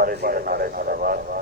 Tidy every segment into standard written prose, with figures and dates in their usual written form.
بارے نعرہ صلوات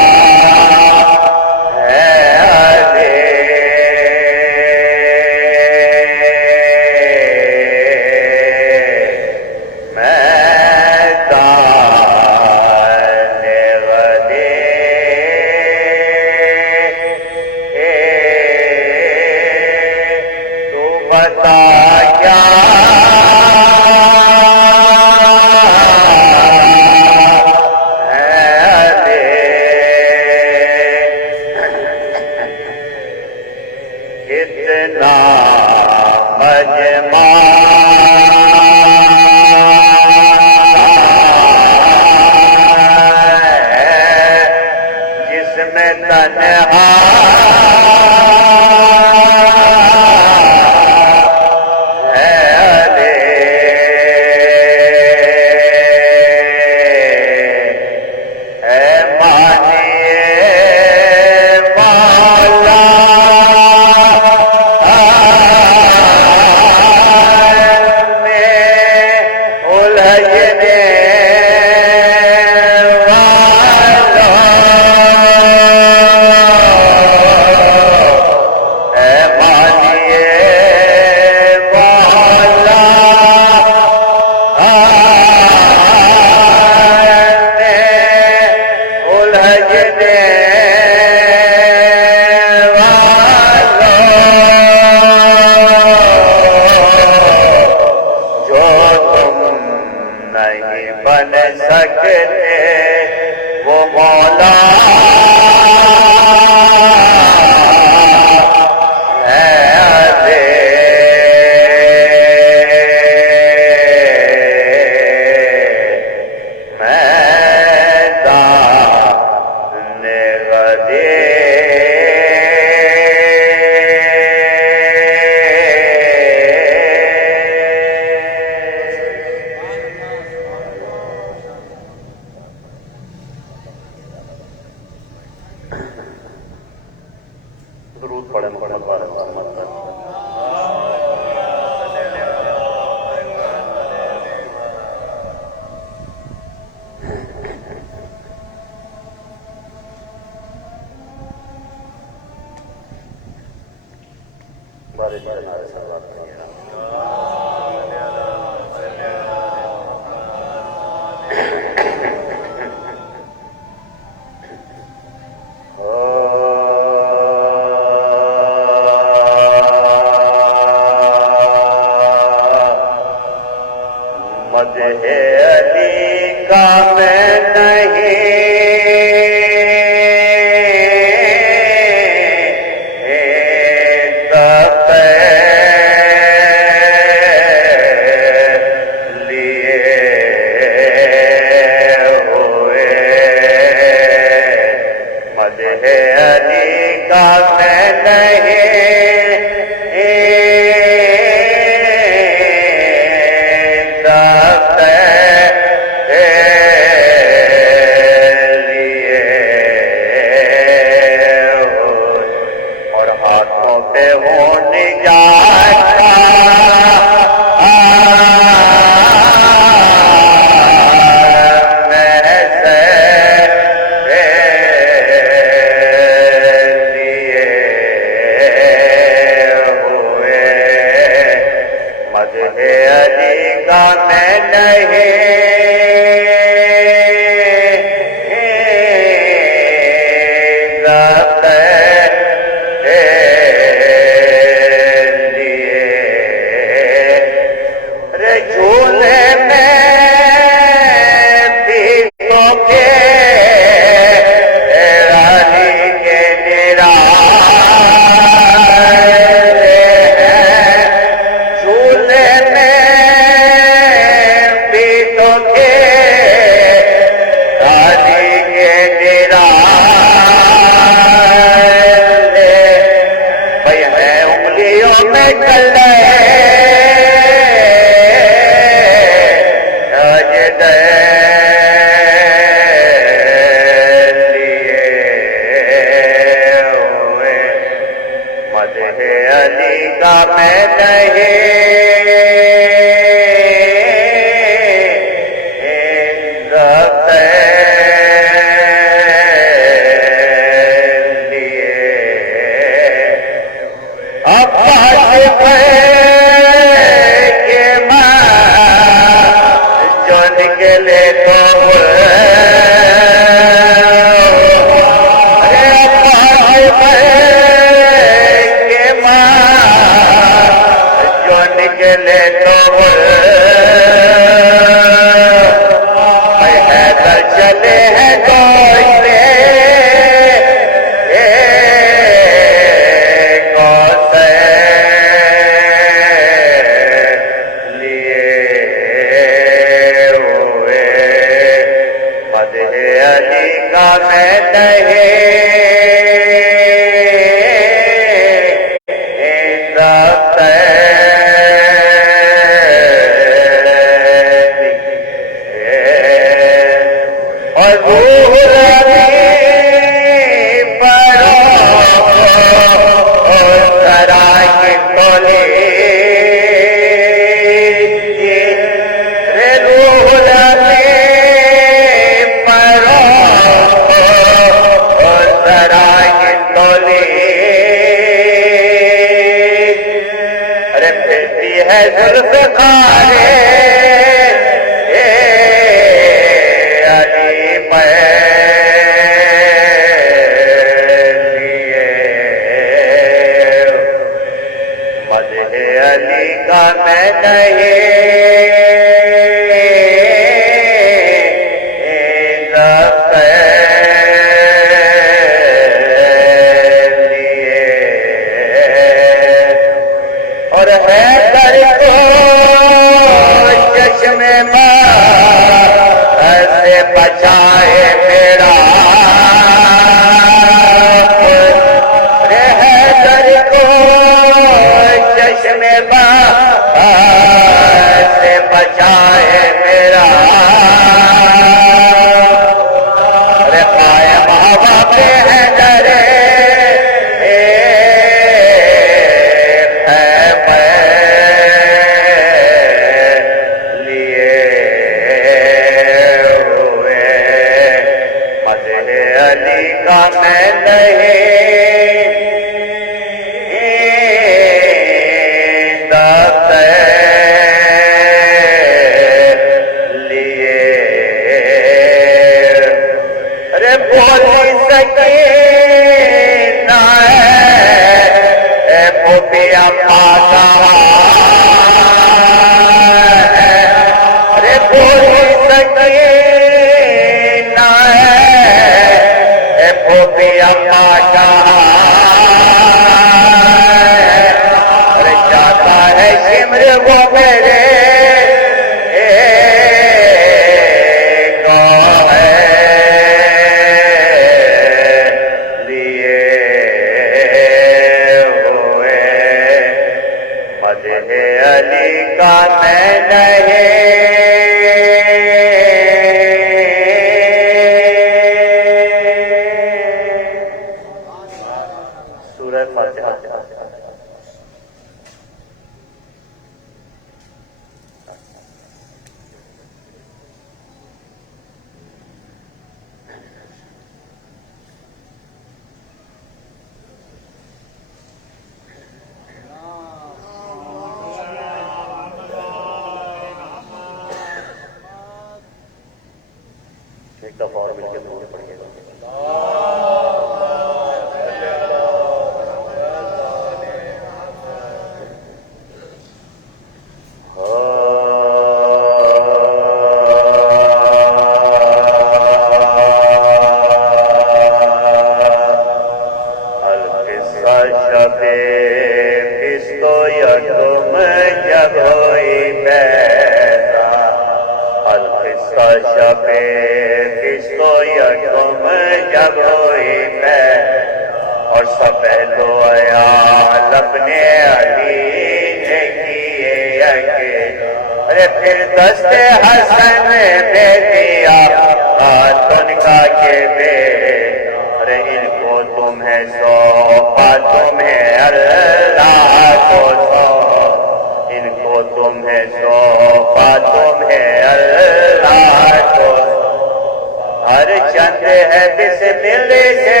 بسمل سے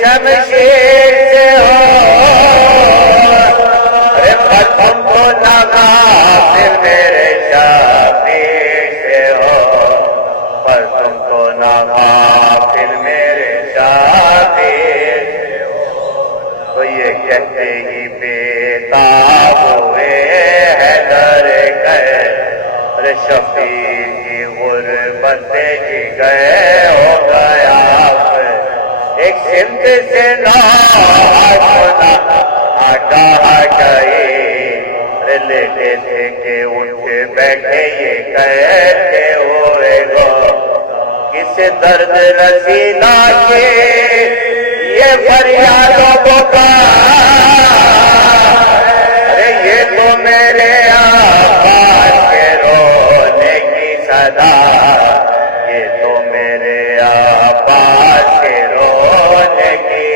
شمشیر سے ہو پر تم کو نہ غافل میرے شافی سے ہو پر تم کو نہ غافل میرے شافی سے ہو تو یہ کہتے ہی بےتاب ہوئے حیدر گئے شفیع کی غربت سے جی گئے ہو گیا ایک سمت سے نہ کہا گئی لیتے تھے کہ اٹھ بیٹھے یہ کہتے ہوئے گو کس درد رسیدہ کے یہ فریادوں کو ارے یہ تو میرے آباد کے رونے کی صدا یہ تو میرے آباد کے رونے کی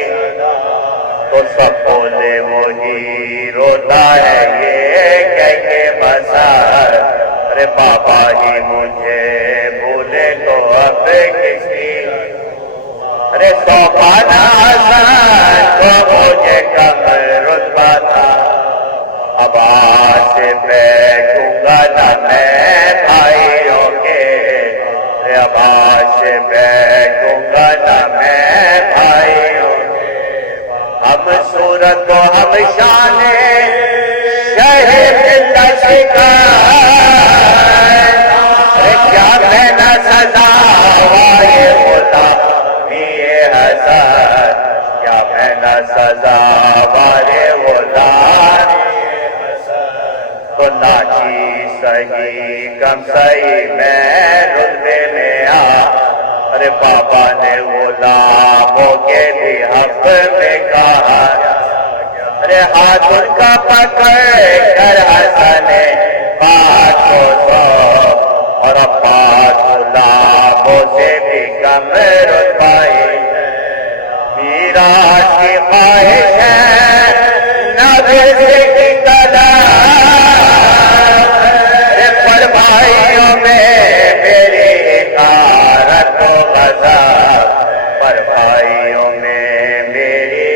تو سب بولے وہی روتا ہے یہ کہہ کے مسار ارے بابا جی مجھے بھولے تو اب کسی ارے صوفانہ حسن تو مجھے کم رتبہ تھا اب آج سے بیٹھوں گا نہ میں بھائیوں کے ارے اب آج سے بیٹھوں گا نہ میں بھائیوں کے ہم صورت کو ہم شان شہر کیا میں نہ سزا وائے ہوتا میے حسن کیا میں نہ سزا وائے ہوتا تو ناچی صحیح کم صحیح میں رتبے میں ارے بابا نے وہ لاموں کے بھی حق میں کہا ارے ہاتھ ان کا پکڑ کر حسن پاک کو دو اور پاک لاموں سے بھی کم رتبائی میراث کی خواہش ہے نہ بیٹے کی پر بھائیوں میں میری حقارت و غضب پر بھائیوں میں میری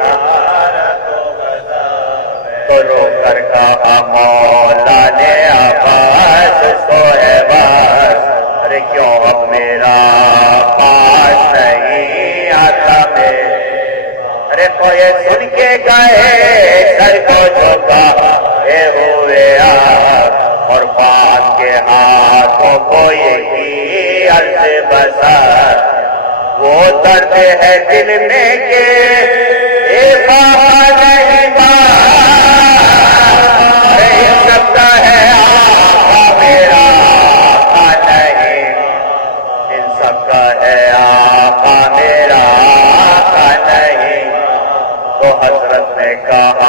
حقارت و غضب تو رو کر کہا مولا نے عباس کو ہے بس ارے کیوں اب میرا پاس نہیں آتا میں ارے تو یہ سن کے گئے سر کو جھکا ہوئے اور بات کے ہاتھوں کو یہی عرض بسا وہ درد ہے دل میں کہ اے بابا نہیں ان سب کا ہے آقا میرا آقا نہیں ان سب کا ہے آقا میرا آقا نہیں تو حضرت نے کہا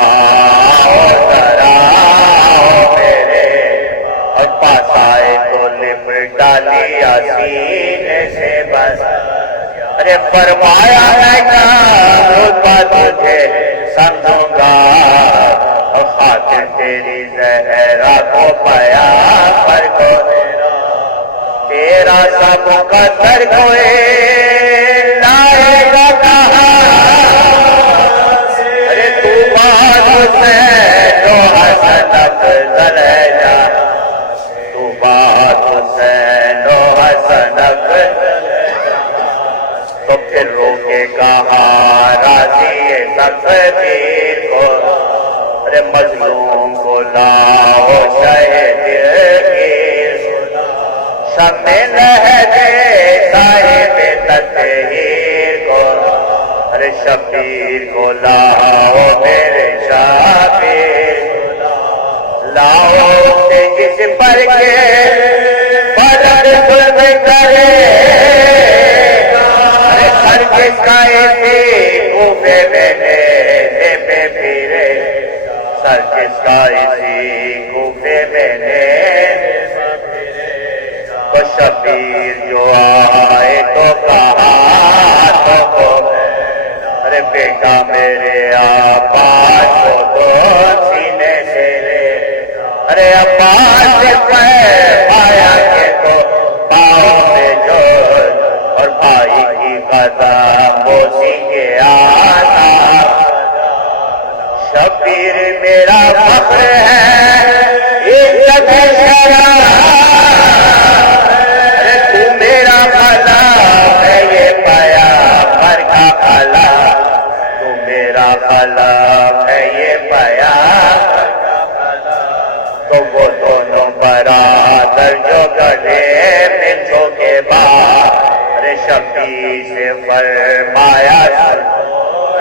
پاس آئے تو لپٹ لیا سینے سے بس ارے فرمایا میں کیا رتبہ تجھے سمجھوں گا اور خاطر تیری زہرا کو پایا پر کو تیرا سب کا سر کوئے لائے گا کہاں ارے تو بات سے جو حسن افضل ہے جا بات حسین و حسن تو پھر رو کے کہا راضی تقدیر کو ارے مظلوم کو لاؤ شہد کی شمع لہدے صاحب تطہیر کو ارے شبیر کو لاؤ میرے شافیر لاؤ سے جس پر کے فرد ظلم کرے ارے سر کس کا اسی کوفے میں نیزے پہ پھرے سر کس کا اسی کوفے میں نیزے پہ پھرے تو شبیر جو آئے تو کہا تو کو ارے بیٹا میرے آباد کو دو سینے سے لے ارے عباس سے پایا کہ تو پاؤں میں جو اور شبیر میرا فخر ہے عزت شرف، تو میرا بھلا ہے یہ پیغمبر کا بھلا، تو میرا بھلا ہے یہ پیغمبر کا بھلا، تو وہ دونوں برادر جو گلے ملوں کے بعد شبیر سے فرمایا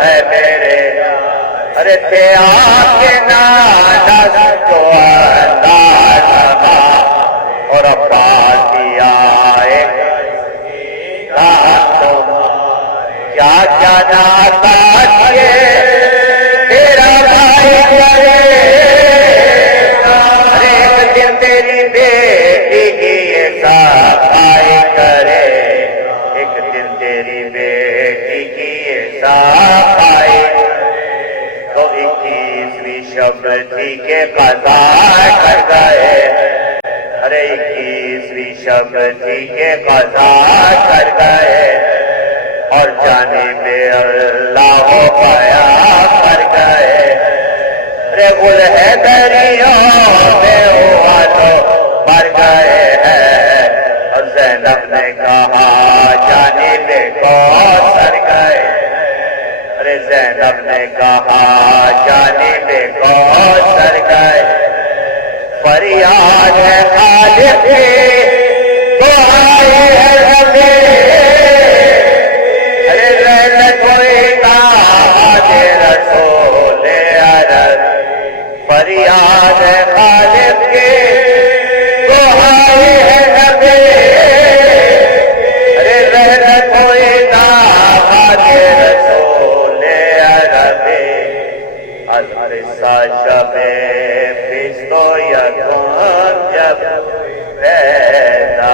اے میرے ارے تھے آپ کے نانا جو انداز اور افراد دیا کیا کیا ناتا کیے تیرا بھائی کرے، ایک دن تیری بیٹی کی یہ صفائی کرے، ایک دن تیری بیٹی کی یہ صفائی، تو 21ویں شب تھی کہ قضا کر گئے، ارے 21ویں شب تھی کہ قضا کر گئے، اور جانب اللہ ہو گیا کر گئے، ارے گل ہے دریوں میں ہوا تو مر گئے ہیں، اور زینب نے کہا جانب کوثر گئے، ارے زینب نے کہا جانب کوثر گئے، فریاد ہے خالق کی دعائے ہے ربے، ارے رحمت ہوئی داماد رسول عرب، فریاد ہے خالق کی دعائے ہے ربے، ارے رحمت ہوئی داماد رسول عرب، الرسا شب بیست و یکم جب پیدا،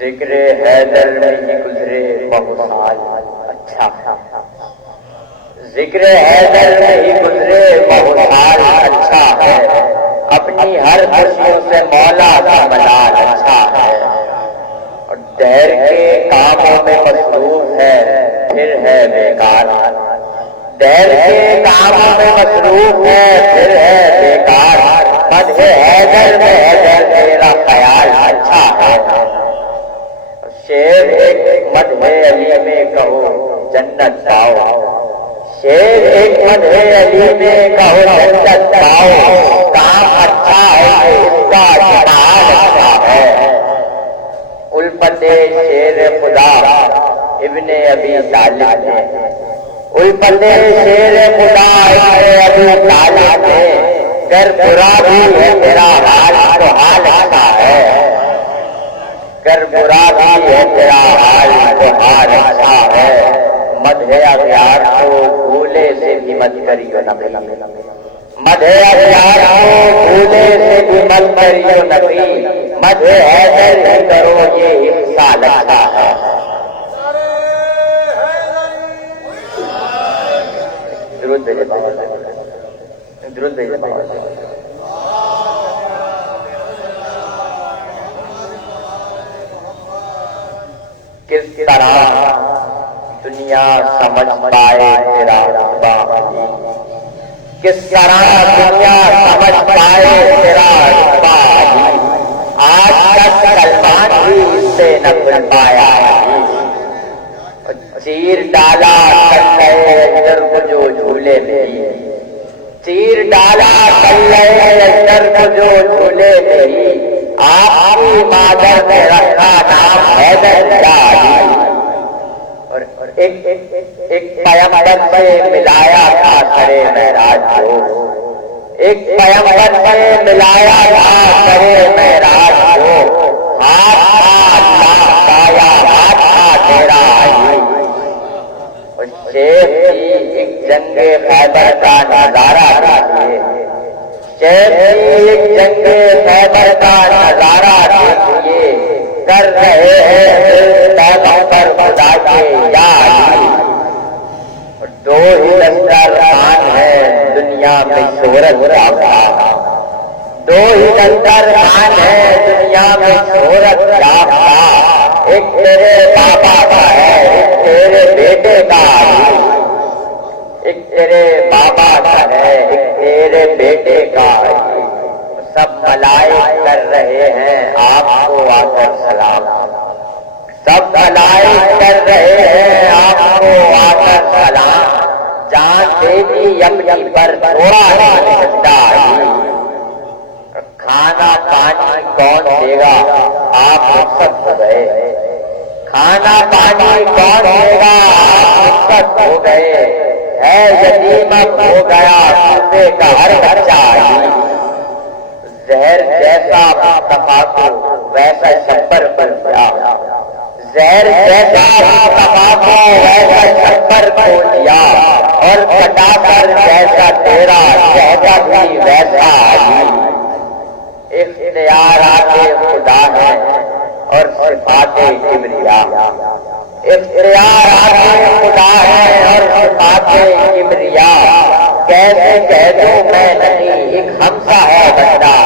ذکر حیدر میں ہی گزرے بہت سال اچھا، ذکر حیدر میں ہی گزرے بہت سال اچھا ہے، اپنی ہر خوشیوں سے مولا کا ملال اچھا ہے، اور دہر کے کاموں میں مصروف ہے پھر ہے بیکار، دہر کے کاموں میں مصروف ہے پھر ہے بیکار، مدح حیدر میں حیدر تیرا خیال اچھا ہے، شیر ایک مدح علی میں کہو جنت جاؤ، شیر ایک مدح علی میں کہو جنت جاؤ، کام اچھا ہے اس کا جلال اچھا ہے، الفت شیر خدا ابن ابی طالب نے، الفت شیر خدا ابن ابی طالب نے، گر برا بھی ہے میرا حال تو حال اچھا ہے، گر برا بھی ہے تیرا حال تو حال اچھا ہے، مدح اغیار کو بھولے سے بھی مت کریو نبی، مدح اغیار کو بھولے سے بھی مت کریو نبی، مدح حیدر ہی کرو یہ احسان اچھا ہے، درود بھیجے درود بھیجے کس طرح دنیا سمجھ پائے تیرا رتبہ علی، کس طرح دنیا سمجھ پائے تیرا رتبہ علی، آج تک سلمان بھی اس سے نہ بن پایا علی، چیر ڈالا کلے اجر کو جو جھولے نہیں، چیر ڈالا کلے اجر کو جو جھولے نہیں، آپ کی مادر نے رکھا نام حیدر علی، اور ایک پیغمبر سے ملایا تھا کرے معراج کو، ایک پیغمبر سے ملایا تھا کرے معراج کو، ہاتھ تھا اللہ کا یا ہاتھ تھا تیرا شیخ کی ایک جنگ خیبر کا نظارہ دیکھیے، شیخ کی ایک جنگ خیبر کا نظارہ دیکھیے، کر رہے ہیں پیغمبر خدا کے یاد، دو ہی لشکر خان ہیں دنیا میں شہرت یافتہ، دو ہی لشکر خان ہیں دنیا میں شہرت یافتہ، ایک تیرے بابا کا ہے ایک تیرے بیٹے کا، ایک تیرے بابا کا ہے ایک تیرے بیٹے کا، سب ملائک کر رہے ہیں آپ کو آ کر سلام، سب ملائک کر رہے ہیں آپ کو آ کر سلام، جان دے دی اپنی پر تھوڑا نہیں سکتا، کھانا پانی کون دے گا آپ رخصت ہو گئے، کھانا پانی کون دے گا آپ رخصت ہو گئے، ہے یتیم ہو گیا صوبے کا ہر بچہ، زہر جیسا مصطفیٰ کو ویسا شبر بن گیا، زہر جیسا مصطفیٰ کو ویسا شبر کو دیا، اور کٹا کر جیسا تیرا شہدا بھی ویسا آئی، اختیارات خدا ہے اور صفات کبریا، اختیارات خدا ہے اور صفات کبریا، کیسے کہہ دوں میں نہیں ایک ہمسا ہے بندہ،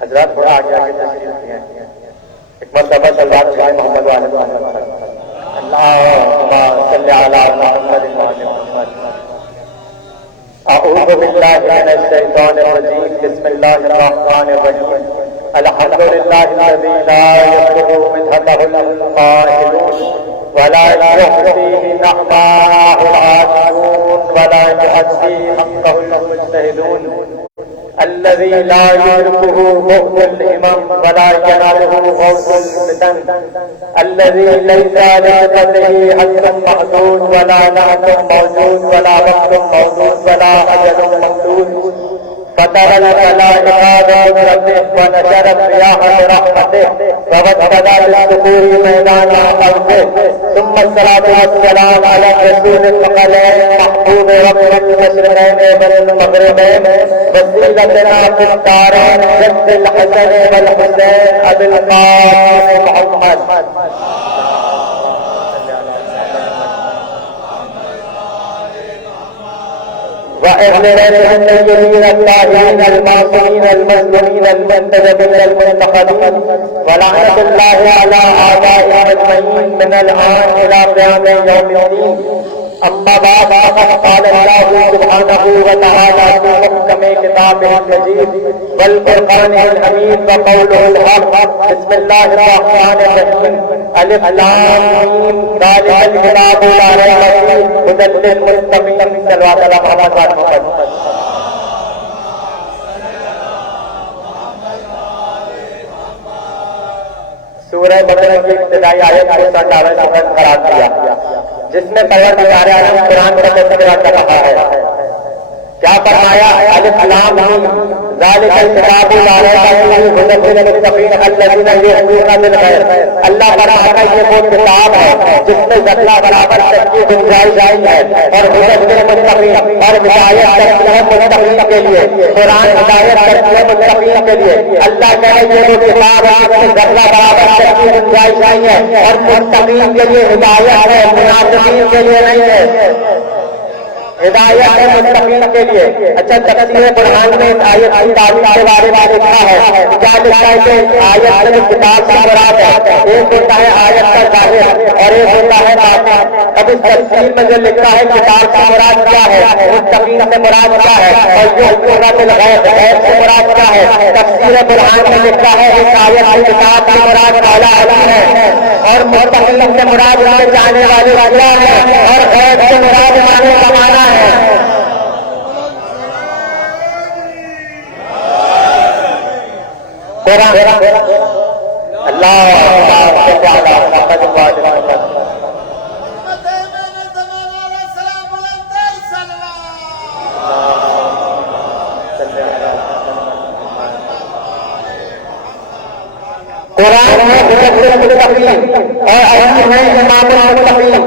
حضرات تھوڑا آگے آگے تشریف لیں، ایک مرتبہ سلوات چاہے محمد والے محمد، اللہم صلی علی محمد وعلی محمد، اعوذ باللہ من الشیطان الرجیم، بسم اللہ الرحمن الرحیم، الحمد للہ الذی لا یبلغ مدحتہ القائلون ولا یحصیہ نعماہ العاشقون ولا یحصی حمدہ المجتہدون، الذي لا يدركه بغض الإمام ولا يناله غوث الفتن، الذي ليس لقدره حد محدود ولا نعت موجود ولا وقت موجود ولا أجل ممدود، فترى الملائكة بربه ونشرت رياح برحمته ووجد بالسكور ميدان أرضه، ثم الصلاة والسلام على الرسول الثقلين محبوب رب المشرقين والمغربين وسيلتنا في الدارين جد الحسن والحسين أبي القاسم محمد، وأهل النبيين الطاهرين المعصومين المظلومين المنتجبين المنتخبين، ولعنة الله على أعدائهم أجمعين من الآن إلى قيام يوم الدين، أما بعد فقد قال الله سبحانه وتعالى في محكم كتابه المجيد والفرقان الحميد وقوله الحق، بسم الله الرحمن الرحيم، الف لام میم ذلک الکتاب لا ریب فیہ ھدی للمتقین، صلوات علی محمد و آل محمد۔ سورہ بقرہ کی ابتدائی آیت کو 18 سے قرار دیا، جس میں پروردگار عالم قرآن کا تذکرہ کر رہا ہے کیا فرمایا؟ الف لام میم ذالک الکتاب لا ریب فیہ ھدی للمتقین الذین یؤمنون بالغیب۔ اللہ فرماتا ہے یہ وہ کتاب ہے جس میں ذرہ برابر تک کی گنجائش ہے اور ھدی للمتقین اور ہدایت کرتی ہے متقین کے لیے۔ قرآن ہدایت کرتی ہے متقین کے لیے۔ اللہ کہے یہ وہ کتاب ہے جس میں ذرہ برابر تک کی گنجائش ہے اور متقین کے لیے ہدایت ہے، منافقین کے لیے نہیں ہے۔ ہدایت ہے متقین کے لیے۔ اچھا تفسیر قرآن میں اس آیت کی تعبیر کے بارے میں لکھا ہے، کیا لکھا ہے کہ آیت میں کتاب سے مراد ہے، ایک ہوتا ہے آیت کا ظاہر اور ایک ہوتا ہے باطن۔ اب اس تفسیر میں جو لکھا ہے کتاب سے مراد کیا ہے، متقین سے مراد کیا ہے، اور یؤمنون بالغیب غیب سے مراد کیا ہے۔ تفسیر قرآن میں لکھا ہے اس آیت کی کتاب سے مراد اعلیٰ علم ہے اور متقین سے مراد رائے جانے والے اللہ ہے اور غیب سے مراد مانے زمانہ ہے۔ قرآن میں مجدد المتقین اور اہم ہے امام المتقین۔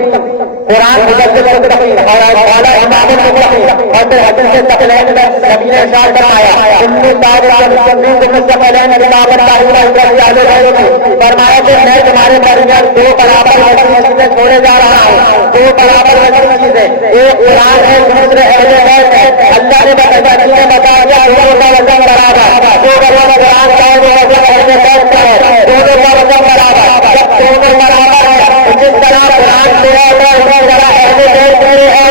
قرآن مجدد المتقین اور اعلیٰ امام المتقین اور پھر حدیث ثقلین میں نبی نے ارشاد فرمایا انی طارق المسلمین ثقلین امام فرمایا کہ میں تمہارے درمیان دو برابر وزن چیزیں چھوڑے جا رہا ہوں، دو برابر وزن چیزیں، ایک قرآن ہے دوسرے اہل بیت ہے۔ اللہ نے بتا دیا دونوں کا وزن برابر، جو برابر قرآن کا ہے وہ وزن اہل بیت کا ہے، دونوں کا وزن برابر۔ جب دونوں برابر ہے جس طرح قرآن پورا ہے اسی طرح اہل بیت پورے ہے،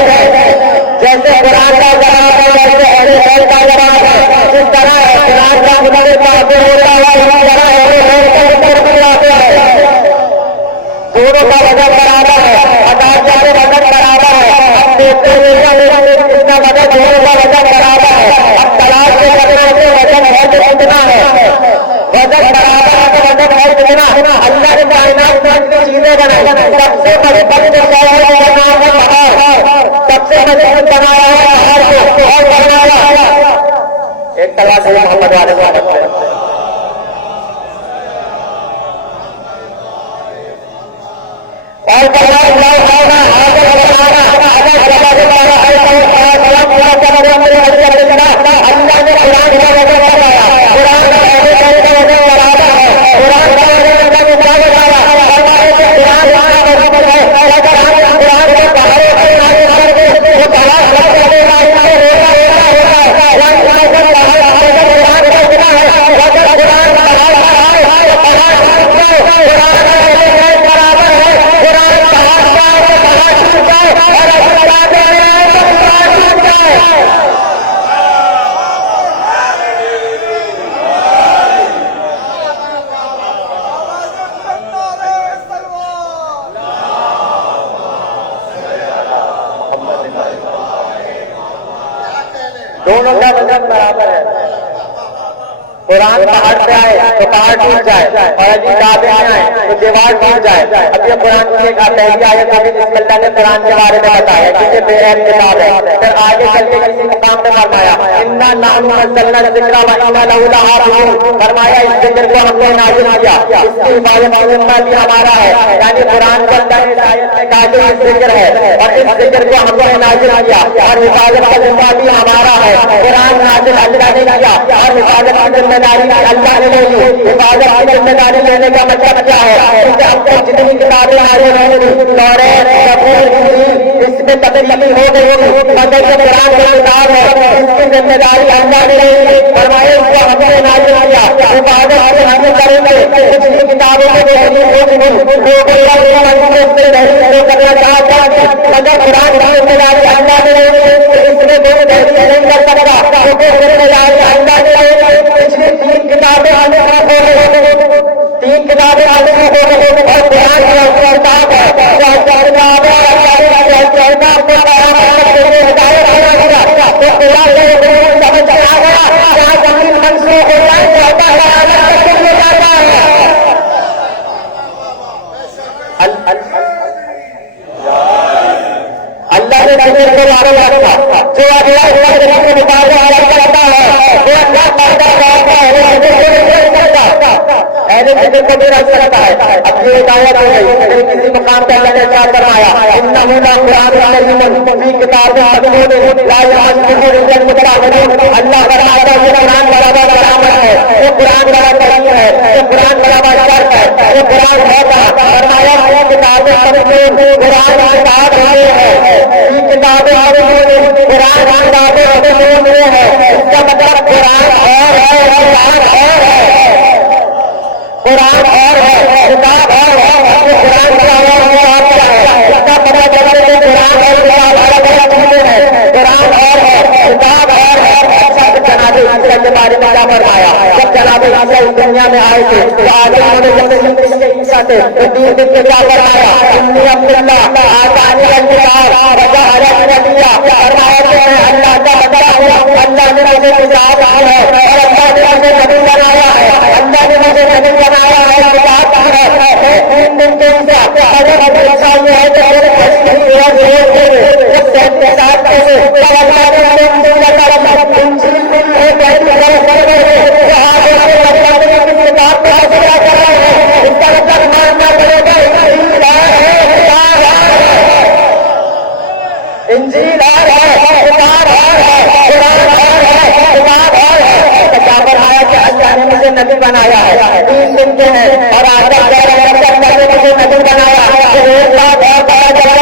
جیسے قرآن کا جواب ہے ویسے اہل بیت کا جواب ہے، جس طرح قرآن کا مدد کافی ہوتا ہے اسی طرح اہل بیت کا مدد بھی کافی ہے۔ دونوں کا وزن برابر ہے، عدالت کا وزن برابر ہے۔ اب دیکھتے ہوئے کتنا وزن دونوں کا وزن برابر ہے۔ اب طلاق کے وزن سے وزن ہے تو کتنا ہے، وزن برابر ہے تو وزن ہے کتنا۔ اللہ نے کائنات میں اتنی چیزیں بنائی، سب سے بڑے بڑے شہروں کا نام ہے پہاڑ، سب سے مضبوط بنایا ہے پہاڑ کو اور بنایا ایک طرح سے محمد والے اللہ نے قرآن کا وزن بتایا، قرآن کا دونوں کا وزن برابر ہے۔ قرآن پہاڑ پہ آئے تو پہاڑ ٹوٹ جائے اور ابھی کعبے میں آئے تو دیوار ٹوٹ جائے۔ اب یہ قرآن کی ایک پہلی آیت ہے جس میں اللہ نے قرآن کے بارے میں بتایا کہ یہ بے عیب کتاب ہے۔ پھر آگے چل کے کسی مقام پہ فرمایا انا نحن نزلنا الذکر وانا لہ لحافظون، فرمایا اس ذکر کو ہم نے نازل کیا، اس کی حفاظت کا ذمہ بھی ہمارا ہے۔ یعنی قرآن کو اللہ نے آیت میں کہا کہ یہ ذکر ہے اور اس ذکر کو ہم نے نازل کیا اور حفاظت کا ذمہ بھی ہمارا ہے۔ قرآن نازل اللہ نے کیا اور حفاظت کی ذمہ داری اللہ نے لے لی۔ حفاظت کی ذمہ داری لینے کا مطلب کیا ہے؟ اب تک جتنی کتابیں نازل ہوئی تورات، زبور، انجیل، اس میں تبدیلی ہو گئی ہوگی، مگر یہ قرآن کی کتاب ہے اس کی ذمہ داری اللہ نے لے لی۔ فرمایا اس کو ہم نے نازل کیا، حفاظت سے ہم کریں گے۔ پچھلی کتابوں میں تحریر ہو چکی، کرنا چاہتا مگر قرآن کی ذمہ داری اللہ نے لے لی، اس میں کوئی تحریر نہیں کر سکتا کیونکہ ذمہ داری اللہ نے لے لی۔ پچھلی تین کتابیں آنے ہو رہے، تین کتابیں آنے ہو رہے اور قرآن کی کتاب ہے اللہ نے جو اہل ذکر کو بھی رد کرتا ہے. اب یہ ہدایت ہو گئی. پھر کسی مقام پہ اللہ نے ارشاد فرمایا انہ قرآن کریم فی کتاب مکنون لا یمسہ الا المطہرون. اللہ فرماتا ہے یہ قرآن برابر برابر ہے, یہ قرآن برابر ہے, یہ قرآن برابر شرط ہے, یہ قرآن ہوتا فرمایا کتاب مکنون قرآن کتاب ہے, فی کتاب مکنون قرآن کتاب مکنون ہے. اس کا مطلب قرآن اور ہے, قرآن اور ہے, قرآن اور ہے, کتاب اور ہے. قرآن کا اور ہے, اس کا مطلب ہے قرآن اور کتاب الگ الگ چیزیں ہیں. قرآن اور ہے, کتاب اور ہے. جناب عیسیٰ کے بارے میں کیا فرمایا؟ جب جناب عیسیٰ اس دنیا میں آئے تھے تو آگے انہوں نے عیسیٰ سے دین کے کیا فرمایا انی عبداللہ آتانی الکتاب وجعلنی نبیا. فرمایا کہ میں اللہ کا بندہ ہوں, اللہ نے مجھے کتاب دی ہے اور اللہ نے مجھے نبی بنایا ہے, اللہ نے مجھے نبی بنایا ہے, کتاب دی ہے. تین دن کے اندر اگر ایسا یہ ہے کہ میرے حسین جب سہت کے ساتھ کیسے اللہ نے انجیل اور ہے, کتاب اور ہے, قرآن اور ہے, کتاب اور ہے. کیا فرمایا کہ اللہ نے مجھے نبی بنایا ہے. تین دن کے ہیں اور آگے اللہ نے مجھے نبی بنایا ہے. ایک بات اور پتا چلا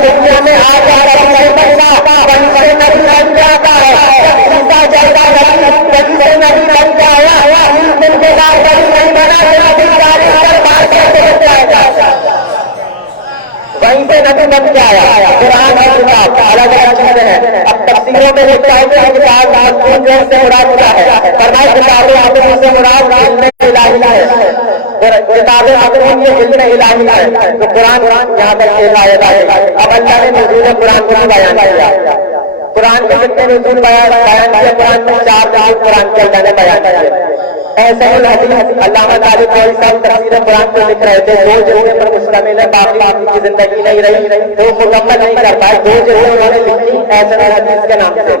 دنیا میں آ جاتا نہیں بنتا بن سے نبی بن جاتا ہے. سیدھا جاتا نبی سے نبی بن جایا. تین دن کے بعد نبی نہیں بنا نبی جاری کر بات کرتے بچ جائے گا, وہیں پہ نبی بن جایا. قرآن اور کتاب الگ الگ چیزیں ہیں. اب تفسیروں میں لکھا ہے کہ کتاب مضمون سے مراد کیا ہے. فرمایا کتاب عقلی سے مراد علم الہی ہے. کتاب عقلی یہ علم الہی ہے. تو قرآن یہاں پر ہدایت ہے. اب اللہ نے نزول قرآن کو بیان کیا. قرآن کے کتنے نزول بیان کیا؟ قرآن میں 4 نزول قرآن کے اللہ نے بیان کیا. ایسے الحدیث علامہ طالب کوئی صاحب تفسیر قرآن کو لکھ رہے تھے. 2 جلدیں پر مشتمل ہے, باقی آپ کی زندگی نہیں رہی تو مکمل نہیں کر پائے. 2 جلدیں انہوں نے لکھی ایسے الحدیث کے نام سے.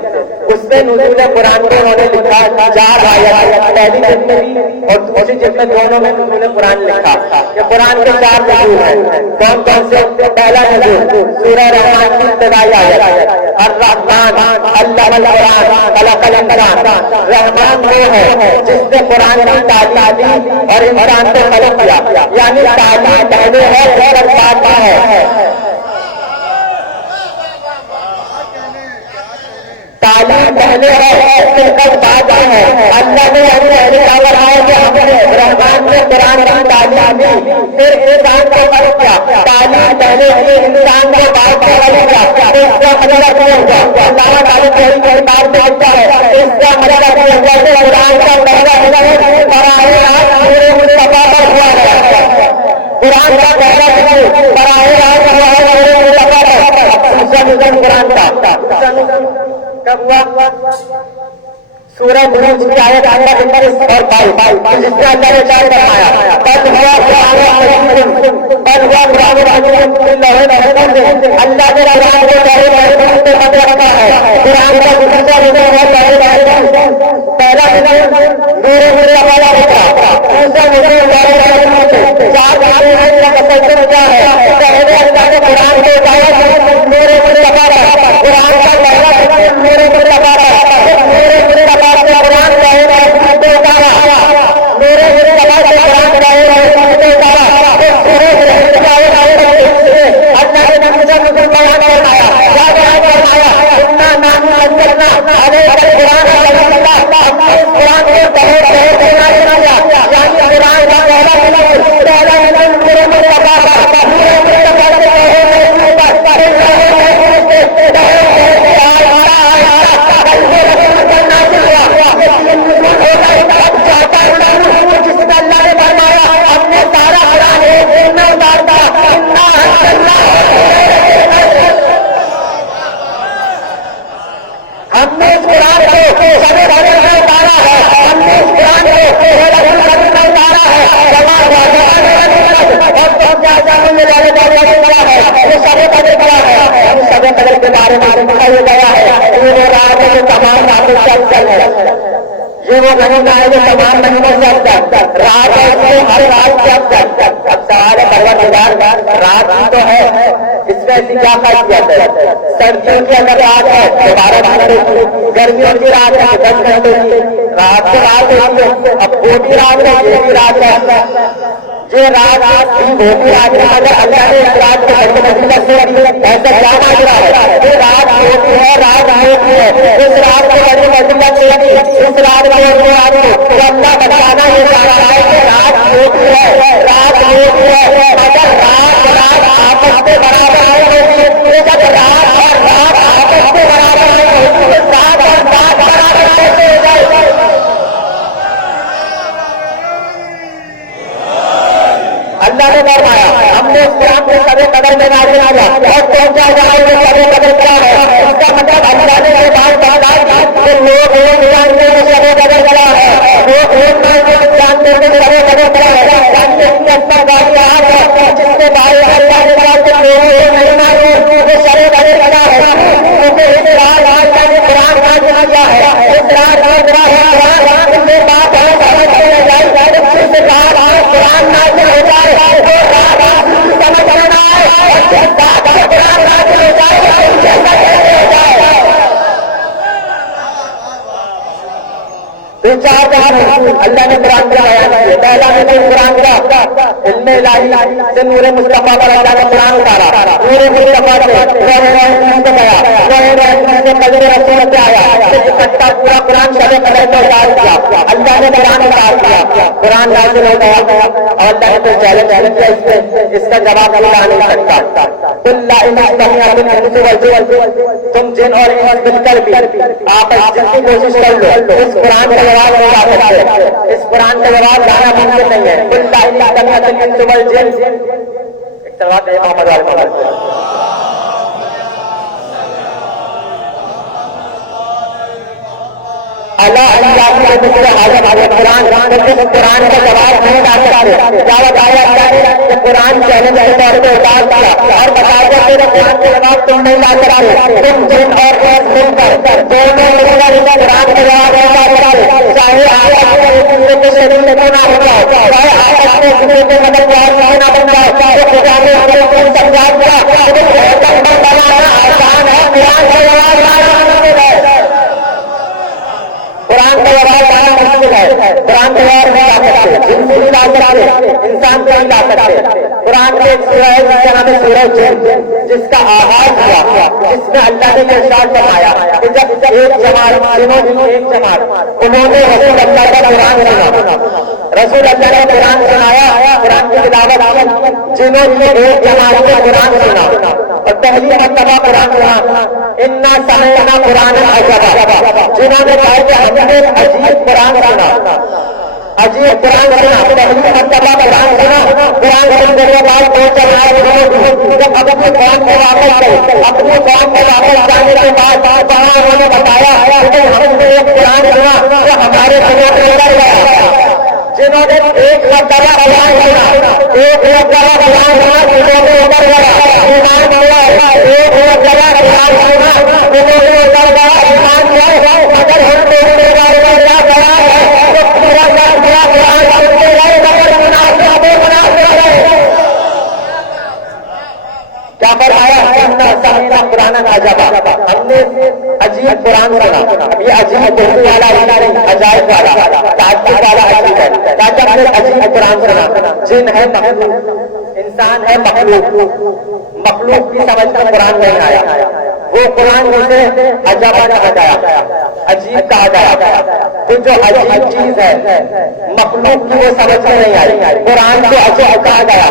اس میں نزول قرآن کو انہوں نے لکھا 4 آیات, پہلی جلد میں بھی اور دوسری جلد میں دونوں میں نزول قرآن لکھا. کہ قرآن کے 4 نزول ہیں. کون کون سے؟ پہلا نزول سورہ رحمان کی ابتدائی آیت الرحمن علم القرآن خلق الانسان. رحمان وہ ہے جس نے قرآن کی تعلیم اور انسان کو خلق کیا, یعنی تعلیم پہلے ہے اور بعد ہے. تعلیم پہلے ہے پھر بعد ہے. اللہ نے بنایا کہ ہم نے رحمان نے قرآن کی تعلیم دی پھر انسان کو خلق کیا. تعلیم پہلے ہے انسان کو بعد میں خلق کیا. اس کا مطلب یہ ہوا اللہ تعالیٰ کوئی بات دیکھتا ہے. اس کا مطلب یہ ہوا کہ قرآن کا پہلا براہ راست پورے مصطفیٰ پر ہوا ہے. قرآن کا پہلا براہ راست ہوا ہے پورے مصطفیٰ پر. دوسرا نظام قرآن کا کب ہوا؟ سورہ بروج کی آیت نمبر 21 اور 22 جس میں اللہ نے چار فرمایا بل ہوا قرآن مجید بل ہوا قرآن مجید. اللہ نے قرآن کو پہلے محفوظ پہ مت رکھا ہے. قرآن کا دوسرا نظام ہے پہلا نظام نور مصطفیٰ ہوگا. دوسرا نظام 4 تسلسل کیا ہے. پہلے اللہ نے قرآن کو اتارا نور مصطفیٰ رہا. قرآن کا پہلا نور مصطفیٰ رہا. قرآن رہے رہے اتارا میرے قرآن رہے رہے اتارا. اللہ نے نمبر بیان فرمایا اتنا نام کرنا ارے قرآن قرآن کو بہت بہت یعنی قرآن کا پہلا یہ وہ مہینہ ہے جو تمام مہینوں سے افضل، رات ہے اس میں ہر رات سے افضل۔ اب سوال ہے پروردگار، رات ہی تو ہے، اس میں ایسی کیا خاصیت ہے؟ سردیوں کی اگر رات ہے تو 12 گھنٹے کی، گرمیوں کی رات ہے 10 گھنٹے کی، رات کو رات ہوتی ہے۔ اب موٹی رات ہے یہ بھی رات ہے، یہ رات بھی موٹی رات ہے، اگر اللہ نے اس رات کو بڑی فضیلت سے ایسا کیا مانگا ہے؟ یہ رات موٹی ہے، رات موٹی ہے، اس رات کو بڑی فضیلت سے اس رات کو اللہ بتانا یہ چاہ رہا ہے کہ رات موٹی ہے، رات موٹی ہے، مگر رات آپس کے برابر نہیں ہوتی، جب رات اور رات آپس کے برابر نہیں ہوتی، رات اور رات برابر کیسے ہو جائے؟ اللہ نے فرمایا ہم نے اس قرآن کو سب قدر میں نازل کیا اور پہنچا جائے وہ سب قدر کیا ہے؟ اس کا مطلب اللہ نے یہ بات بتا دی کہ لوگ جانتے ہیں سب قدر کیا ہے، لوگ جانتے ہیں سب قدر کیا ہے، جس کے بارے میں اللہ نے کہا کہ لوگ نہیں معلوم وہ سب قدر کیا ہے، کیونکہ اس رات اللہ نے قرآن نازل کیا ہے، اس رات میں بات ہے قرآن نازل ہو جائے اللہ نے قرآن کا بیان کیا، پہلا نزول قرآن کا علم الہی سے نور مصطفیٰ پر اللہ نے قرآن اتارا، نور مصطفیٰ سے قدر رسول سے آیا، اکٹھا پورا قرآن شب قدر کو اتار کیا، اللہ نے قرآن اتار کیا، قرآن نازل ہو گیا اور اللہ نے کوئی چیلنج کیا، اس کا جواب اللہ نہیں سکتا۔ تم جن اور انس مل کر بھی آپ جتنی کوشش کر لو اس قرآن کا جواب نہیں لا سکتے، اس قرآن کا جواب لانا ممکن نہیں ہے۔ قرآن کا جواب نہیں لا سکتے، کیا بتایا کہ قرآن چیلنج کے طور پہ اتار دیا اور بتایا کہ قرآن کا جواب تم نہیں لا سکتے، تم جن اور مل کر قرآن کا جواب نہیں لا سکتے، چاہے آیت کے شریف میں نہ ہو جائے، چاہے آیت کے شریف میں مددگار نہ بن جائے، چاہے خدا نے ہمیں سمجھا دیا بنانا آسان ہے، قرآن کا جواب لانا مشکل ہے، قرآن کا جواب لانا مشکل ہے، قرآن کا جواب نہیں لا سکتے، جن کو نہیں لا سکتے انسان کو نہیں لا سکتے۔ قرآن کے ایک سورہ ہے جس کا نام ہے سورہ جن، جس کا آغاز ہوا، جس میں اللہ نے ارشاد فرمایا کہ جب ایک جماعت ایک جماعت انہوں نے رسول اللہ کا قرآن سنا، رسول اللہ نے قرآن سنایا، قرآن کی تلاوت کی، جنہوں نے ایک جماعت میں قرآن سنا اور پہلی مرتبہ قرآن سنا، انا سمعنا قرآن عجبا، جنہوں نے کہا کہ ہم نے عجیب قرآن سنا، عجیب قرآن سنا، پہلی مرتبہ قرآن سنا، قرآن سننے کے بعد دو جماعت جب اپنے قوم کو واپس گئے، اپنے قوم کو واپس جانے کے بعد وہاں انہوں نے بتایا کہ ہم نے ایک قرآن سنا جو ہمارے دلوں میں اتر گیا، جنہوں نے ایک مرتبہ قرآن سنا، ایک مرتبہ قرآن سنا دلوں میں اتر گیا، ایمان ہوا، ایک مرتبہ قرآن سنا دلوں میں اتر گیا، ایمان ہوا، اگر ہم لوگوں نے کیا کرا ہے تو پورا قرآن سنتے رہے مگر مناسب کیا فرمایا قرآن عجبا، ہم نے عجیب قرآن سنا، یہ عجیب اردو والا عجائب والا تعجب والا عجیب ہے، تاکہ ہم نے عجیب قرآن سنا، جن ہے مخلوق، انسان ہے مخلوق، مخلوق کی سمجھ کا قرآن نہیں آیا، وہ قرآن جسے عجبا کہا گیا، عجیب کہا گیا، تو جو عجیب چیز ہے مخلوق کی وہ سمجھ میں نہیں آئی، قرآن کو عجیب کہا گیا،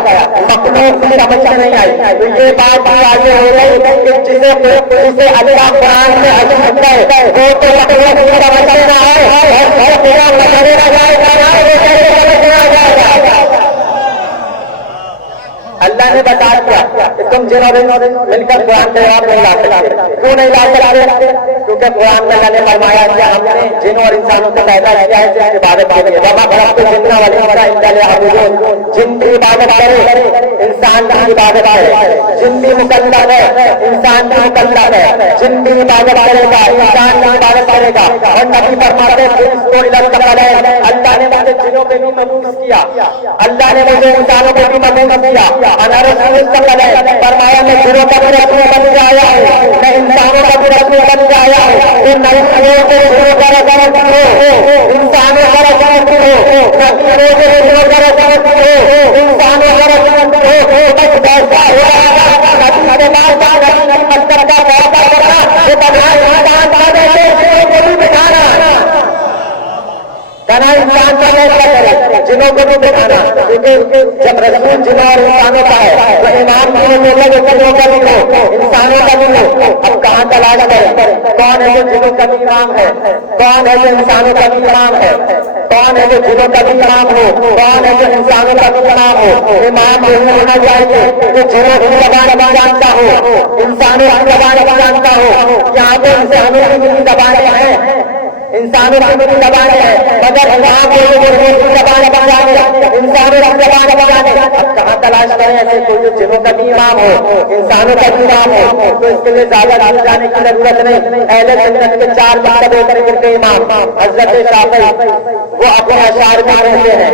مخلوق کی سمجھ میں نہیں آئی، تو یہ بات آگے ہو گئی کہ جسے اللہ قرآن میں عجیب ہے وہ تو مخلوق کی سمجھ میں نہ آئے اور قرآن نظر نہ جائے گا۔ اللہ نے بتا دیا کہ تم جنہوں نے مل کر قرآن کا جواب نہیں لا سکتے، کیوں نہیں لا سکتے؟ کیونکہ قرآن میں اللہ نے فرمایا کہ ہم نے جنوں اور انسانوں کو پیدا کیا ہے جن کی عبادت کے لیے، وما خلقت الجن والانس الا ليعبدون، جن کی عبادت کرے انسان کی عبادت کرے، جن بھی مکلف ہے انسان بھی مکلف ہے، جن بھی عبادت کرے گا انسان بھی عبادت کرے گا۔ اور نبی فرماتے ہیں اللہ نے مجھے جنوں پہ بھی مبعوث کیا، اللہ نے مجھے انسانوں پہ بھی مبعوث کیا، انا رسول اللہ فرمایا میں جنوں کا بھی رسول بن کے آیا ہوں، میں انسانوں کا بھی رسول بن کے آیا ہوں، کہ نبی لوگوں کو جنوں کا رسول ہو، انسانوں کا رسول ہو، نبی لوگوں کو جنوں کا رسول ہو، انسانوں کا رسول ہو، بس ویسا ہو رہا تھا نبی کے بعد نبی مذہب کا وعدہ کرنا کہ بغیر انسان کا جیسے جنوں کو بھی بٹھانا، کہنا انسان کا نہیں جنوں کو بھی بٹھانا، کیونکہ جب رسول جنوں اور انسانوں کا ہے تو امام جنوں کا بھی ہو انسانوں کا بھی ہو۔ اب کہاں تلاش کریں کون ہے جو جنوں کا بھی امام ہے، کون ہے جو انسانوں کا بھی امام ہے، کون ہے جو جنوں کا بھی امام ہو، کون ہے جو انسانوں کا بھی امام ہو۔ امام نہیں ہونا چاہیے جو جنوں کی زبان بھی جانتا ہو، انسانوں کی زبان بھی جانتا ہو۔ یہاں پہ انسانوں کی زبانیں ہیں، انسانوں کی بھی زبانیں ہیں، مگر وہاں پہ زبان بجانے انسانوں کی زبان بجانے۔ اب کہاں تلاش کریں ایسے کوئی جو جنوں کا بھی امام ہو انسانوں کا بھی امام ہو، تو اس کے لیے زیادہ دور جانے کی ضرورت نہیں۔ اہل سنت کے 4 مذہب ہو کر کے امام حضرت شافعی وہ اپنے اشعار میں رہتے ہیں،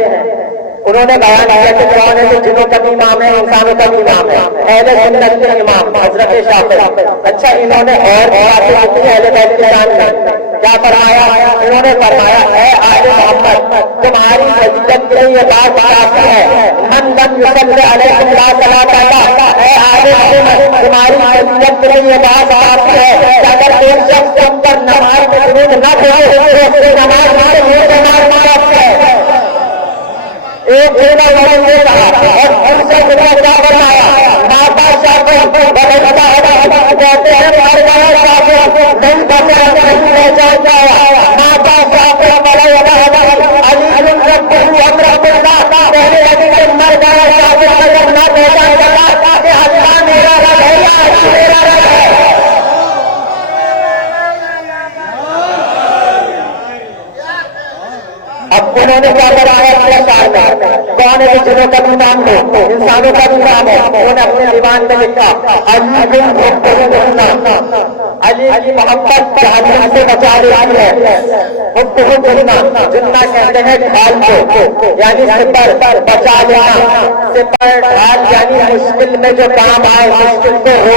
انہوں نے بیان کیا کہ کون ہے جو جنوں کا بھی امام ہے انسانوں کا بھی امام ہے، اہل سنت کے امام حضرت شافعی۔ اچھا انہوں نے اور باتیں لکھی اہل بیت کے شان میں، کیا فرمایا؟ انہوں نے فرمایا اے آل محمد تمہاری فضیلت کے لیے یہ بات کافی ہے، من لم یصلی علیکم لا صلاۃ لہ، اے آل محمد تمہاری فضیلت کے لیے یہ بات کافی ہے کہ اگر ایک شخص تم پر نماز میں درود نہ پڑھے تو اس کی نماز سے یہ نماز ہے۔ ایک جگہ انہوں نے یہ کہا اور دوسرے جگہ کیا بتایا؟ ماتا شاہ کہتے ہیں نہیں بچا نہیں رہ جاتا، ماتا شاہ پہلے ابھی سے مر گیا نہ بیٹا چلا کہ اللہ میرا رب ہے یا علی میرا رب ہے۔ اب انہوں نے کیا بنایا اپنے سال میں کون ہے جنوں کا بھی نام ہو انسانوں کا بھی نام ہے، انہوں نے اپنے دیوان میں لکھا علی علی کی محبت جہنم سے بچا دیتی ہے۔ جننا کہتے ہیں ڈھال کو، یعنی سپر بچا لینا، سپر ڈھال یعنی مشکل میں جو کام آئے، مشکل سے ہو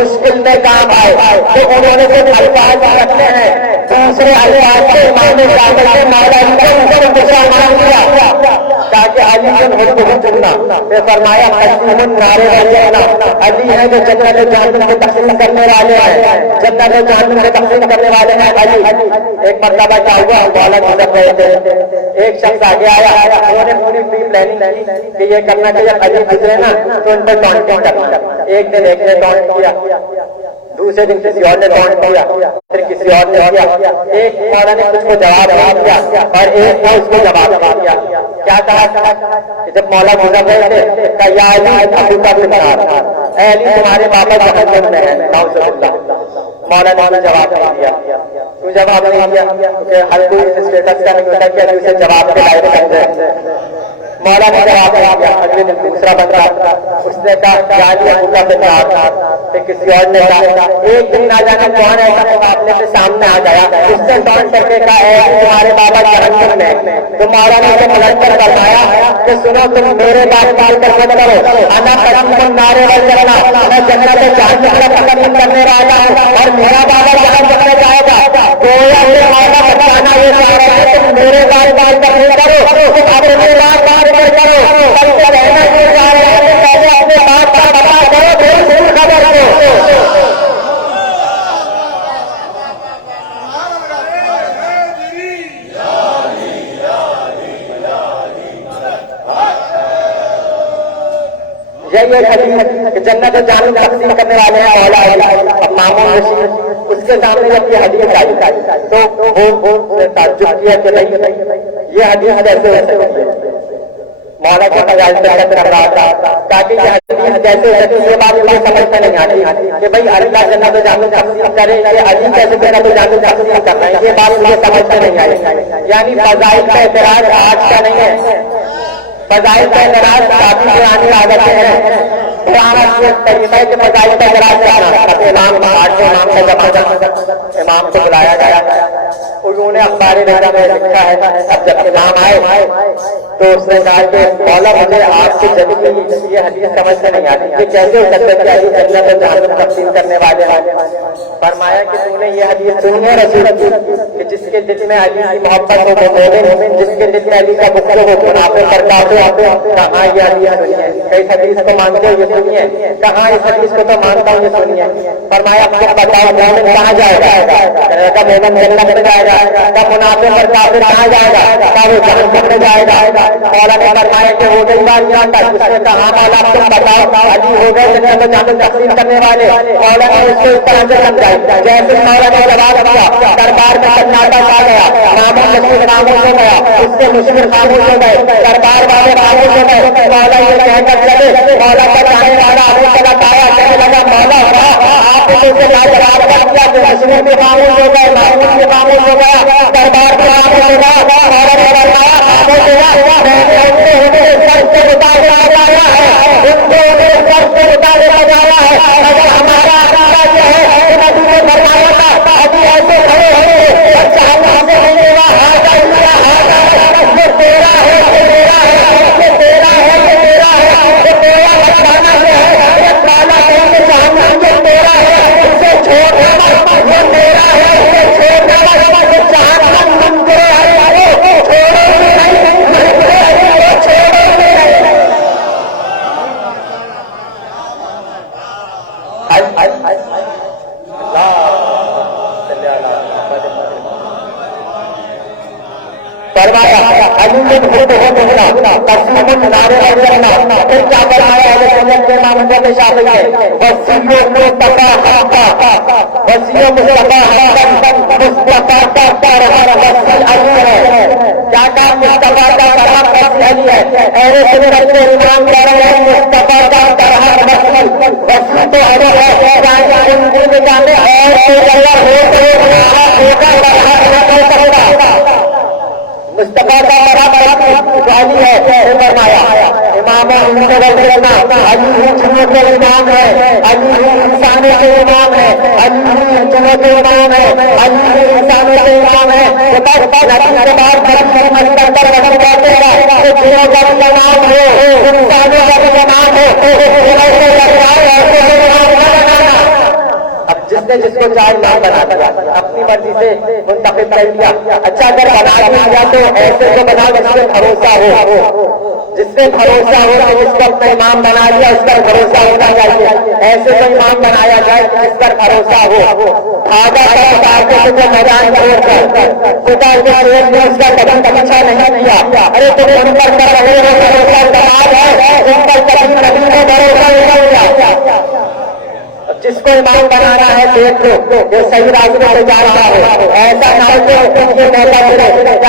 مشکل میں کام آئے، تو انہوں نے جو الفاظ رکھتے ہیں دوسرے الفاظ سے امام جعفر سے مولا علی کو مسلمان کیا تاکہ علی کو چننا۔ پھر فرمایا نعرے والے علی ہے جو جنت جہنم کو تقسیم کرنے والے ہیں، جنت جہنم کو تقسیم کرنے والے ہیں علی۔ ایک مرتبہ کیا ہوا، مولا گزر رہے تھے، ایک شخص آگے آیا، انہوں نے پوری پری پلاننگ کی کہ یہ کرنا کہ جب علی گزرے نا تو ان پر ٹانٹنگ کرنا۔ ایک دن ایک نے ٹانٹ کیا، دوسرے دن کسی اور نے ٹانٹ کیا، پھر کسی اور نے کیا، ایک مولا نے اس کو جواب دیا اور ایک نے اس کو جواب دیا۔ کیا کہا کہ جب مولا گزر رہے تھے کہ یا علی ابو کا بنار، اے علی تمہارے بابا جہنم میں ہے، نعوذ باللہ۔ مولا نے جواب نہیں دیا، تو جواب نہیں دیا کیونکہ ہر کوئی اسٹیٹس کا نہیں ہوتا کہ اسے جواب کے لائق کرتے ہیں۔ مولا نے جواب نہیں دیا، اگلے دن دوسرا بندہ اس نے کہا یا علی ابو کا بنار، پھر کسی اور نے کہا، ایک دن نہ جانا کون ایسا مقابلے سے سامنے آ گیا، اس نے ٹانٹ کر کے کہا ہے تمہارے بابا جہنم میں، تو مولا نے اسے پلٹ کر فرمایا کہ سنو تم میرے بات مان کر مت کرو، انا قسم نعرے بن کرنا، میں جنت جہنم کا تقسیم کرنے والا ہوں اور میرا بابا جہنم کرنے جائے گا۔ گویا یہ مولا بتانا یہ چاہ رہا ہے تم میرے بات مان کر نہیں کرو، تم اپنے بات مان کر کرو، بلکہ رہنا یہ چاہ رہے ہیں کہ پہلے اپنے بات کا پتا کرو پھر ضرور خبر کرو۔ یہ حدیث کہ جنت جہنم تقسیم کرنے والے ہیں مولا علی۔ اب مامون رشید اس کے سامنے جب یہ حدیث آئی تو وہ تعجب کیا کہ نہیں یہ حدیث کیسے ہو سکتی ہے۔ مولا کے فضائل سے بات کر رہا تھا تاکہ یہ حدیث جیسے یہ بات مجھے سمجھ میں نہیں آتی کہ بھائی اللہ جنت و جہنم تقسیم کرے یہ علی کیسے جنت و جہنم تقسیم کر رہے ہیں، یہ بات مجھے سمجھ میں نہیں آئی. یعنی فضائل کا اعتراض آج کا نہیں ہے، فضائل کا اعتراض کافی پرانی عادتیں ہیں. قرآن کے طریقے کے فضائل کا اعتراض کرنا. امام آٹھ امام کا زمانہ امام کو بلایا گیا، انہوں نے اخبار رضا میں لکھا ہے. اب جب امام آئے تو اس نے کہا کہ مولا مجھے آپ کی جدید یہ حدیث سمجھ میں نہیں آتی کہ کیسے ہو سکتا ہے کہ علی جنت و جہنم تقسیم کرنے والے ہیں. فرمایا کہ تم نے یہ حدیث سنی ہے رسول کی کہ جس کے دل میں علی کی محبت ہو وہ مومن، جس کے دل میں علی کا غصہ ہو منافق کرتا ہو. کہاں یہ حدیث سنی ہے؟ کئی حدیث کو مانتے ہو یہ سنی ہے؟ کہاں اس حدیث کو تو مانتا ہوں یہ سنی ہے. فرمایا تم بتاؤ مومن کہاں جائے گا؟ مومن جنت میں جائے گا. کب منافق اور کافر کہاں جائے گا؟ کب وہ جہنم میں جائے گا؟ مولا نے فرمایا کہ ہو گئی بات یہاں تک. اس نے کہا مولا تم بتاؤ علی ہو گئے جنت و جہنم تقسیم کرنے والے. مولا نے اس کو اس طرح سے سمجھائی جیسے مولا نے جواب دیا دربار میں سناٹا چھا گیا. ماموں مسجد خاموش ہو گیا، اس سے مشکل خاموش ہو گئے، دربار والے خاموش ہو گئے. مولا یہ کہہ کر چلے، مولا کا جانے والا ابھی تک آیا کہنے لگا مولا آپ نے اسے لاجواب کر دیا کہ مشکل بھی خاموش ہو گئے، ماموں بھی خاموش ہو گیا، دربار خاموش ہو گیا. مولا نے فرمایا خاموش ہو گیا، میں نے ان کو سر سے اتارے لگایا ہے، ان کو سر سے اتارے لگایا ہے. اگر ہمارا عقیدہ یہ ہے کہ نبی نے فرمایا تھا ابھی ایسے کھڑے ہوئے بچہ ہم سے ملے گا ہاضا یہ تیرا ہے یہ میرا ہے یہ تیرا ہے یہ میرا ہے یہ تیرا لگانا یہ ہے یہ پرانا کہیں گے جہنم یہ تیرا ہے اسے چھوڑ دینا یہ میرا ہے اسے چھوڑ دینا یہ جہنم منظر ہے چھوڑو نہیں چھوڑو نہیں. فرمایا علی نے خود ہونا تقسیم نارے اور کرنا. پھر کیا فرمایا ہے سنت کے امام احمد شافعی ہے وصیوں مصطفیٰ حقا وصیوں مصطفیٰ حقا مصطفیٰ کا فرمان وصی علی ہے. کیا کام مصطفیٰ کا فرمان وصی علی ہے. اہل سنت کے امام کہہ رہے ہیں مصطفیٰ کا فرمان وصی وصی تو علی ہے. زندگی میں جانے اور کوئی اللہ ہو ہوگا مصطفیٰ کا مراد علی ہے. فرمایا امام علی جنوں کے امام ہے، علی انسانوں کے امام ہے، علی جنوں کے امام ہے، علی انسانوں کے امام ہے. نبی کے بعد مندر رکھ جاتے ہیں کہ جنوں کا بھی امام ہو انسانوں کا بھی امام ہو. اب جس نے جس کو چاہے نام بنا دیا اپنی مرضی سے منتخب کر دیا. اچھا اگر بنا دیا تو ایسے کو بنا جس سے بھروسہ ہو، جس سے بھروسہ ہو کہ جس کو اپنا امام بنا دیا اس پر بھروسہ ہونا چاہیے. ایسے کو امام بنایا جائے جس پر بھروسہ ہو. بھاگا کر میدان چھوڑ کر خدا نے اس کا قدم پیچھا نہیں کیا. ارے تم ان پر کر رہے ہو بھروسہ کمال ہے، ان پر کبھی نبی کو بھروسہ نہیں کیا. جس کو امام بنانا ہے دیکھ لو جو صحیح راستے سے جا رہا ہو. ایسا نہ ہو کہ موقع ملے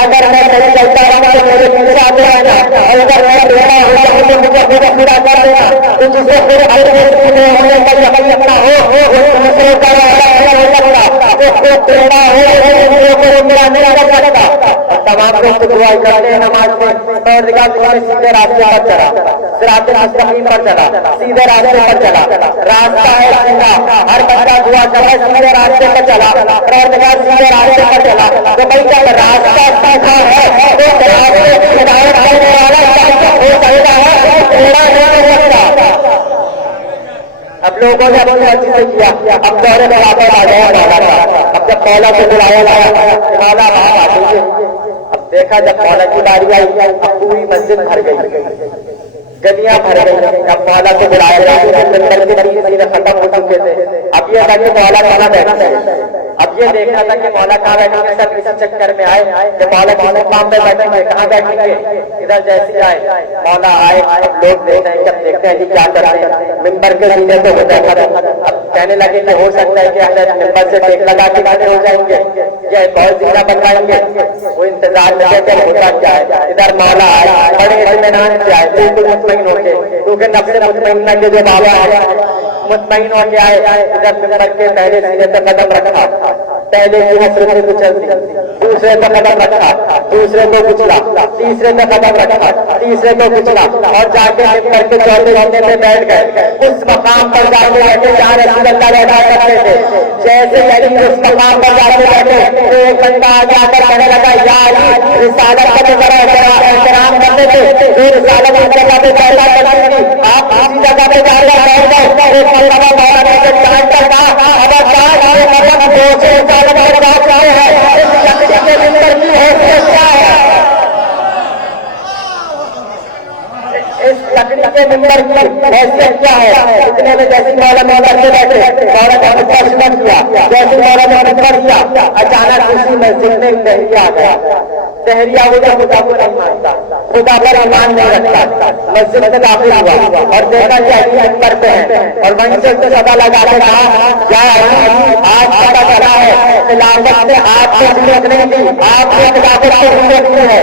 اگر میں صحیح چلتا رہا تو میرے پیچھے آتے رہنا، اور اگر میں بیٹا ہوں تو مجھے پورا پورا کر دینا. تو جسے پھر اپنے ہونے کا یقین اپنا ہو دوسروں کا ہو سکتا وہ خود پیڑا ہو میرا نہیں کر سکتا. تمام لوگ دعا کرتے ہیں نماز میں اور سیدھے راستے پر چلا، صراط مستقیم پر چلا، سیدھے راستے پر چلا. راستہ ہے سیدھا، ہر بندہ دعا کر رہا ہے سیدھے راستے پر چلا، سیدھے راستے پر چلا. تو بھائی جب راستہ سیدھا ہے تو راستے کی ہدایت کرنے والا ہو سکتا ہے ٹیڑھا نہیں ہو سکتا. اب لوگوں نے اپنی مرضی سے کیا. اب دورے میں واپس آ گیا مولا کا. اب جب مولا کو بلایا گیا مولا باہر آ گئی. اب دیکھا جب مولا کی باری آئی اب پوری مسجد بھر گئی، گلیاں بھر گئی. اب مولا کو بلایا گیا ختم ہو چکے تھے. اب یہ تھا کہ مولا کہاں بیٹھا ہے. اب یہ دیکھنا تھا کہ مولا کہاں بیٹھیں گے. سب اس چکر میں آئے کہ مولا کس مقام پہ بیٹھیں گے, کہاں بیٹھیں گے. ادھر جیسے آئے مولا آئے, لوگ دیکھ رہے ہیں, جب دیکھتے ہیں جی کیا کر رہے ہیں, ممبر کے سینے تو ہو جائے. اب کہنے لگے کہ ہو سکتا ہے کہ حضرت ممبر سے ٹیک لگا کے کھڑے ہو جائیں گے یا بہت زندہ بنوائیں گے. وہ انتظار میں بیٹھے ہوتا کیا ہے. ادھر مولا آئے, بڑے اطمینان سے آئے, بالکل مطمئن ہو کے, کیونکہ نفس مطمئنہ کے جو بابا ہے مطمئن ہو کے آئے. ادھر ممبر کے پہلے سینے پہ قدم رکھا, پہلے کی حسرت کو چل دی, دوسرے پہ قدم رکھا, دوسرے کو کچلا, تیسرے پہ قدم رکھا, تیسرے کو کچلا, اور جا کے ممبر کے چوتھے سینے پہ بیٹھ گئے. اس مقام پر جا کے بیٹھے جہاں رسول اللہ بیٹھا کرتے تھے. جیسے یعنی اس مقام پر جا کے بیٹھے تو ایک بندہ آ جا کر کہنے لگا یا علی رسالت کا تو ذرا احترام کرتے تھے, جو رسالت اس جگہ پہ پیدا کرتی تھی, آپ اسی جگہ پہ جا کر بیٹھ گئے. ایک مرتبہ مولانا نے جان کر کہا اگر چار مطلب دو سے رسالت اور بات رہے ہیں, اس لکڑی کے ممبر کی حیثیت کیا ہے, اس لکڑی کے ممبر کی حیثیت کیا ہے. اتنے میں جیسے مولانا ممبر سے بیٹھے, مولانا نے ترجمہ کیا, جیسے مولانا نے ممبر کیا, اچانک اسی مسجد میں تحریہ آ گیا. تحریہ ہو جب خدا کو نہیں مانتا, خدا پر ایمان نہیں رکھتا, مسجد میں داخل ہوا اور دیکھا کہ علی ممبر پہ ہے, اور وہیں سے صدا لگا کے کہا کیا آج پتا چلا ہے خلافت سے آپ کو ضرورت نہیں تھی, آپ کو خلافت کو ضرورت نہیں ہے.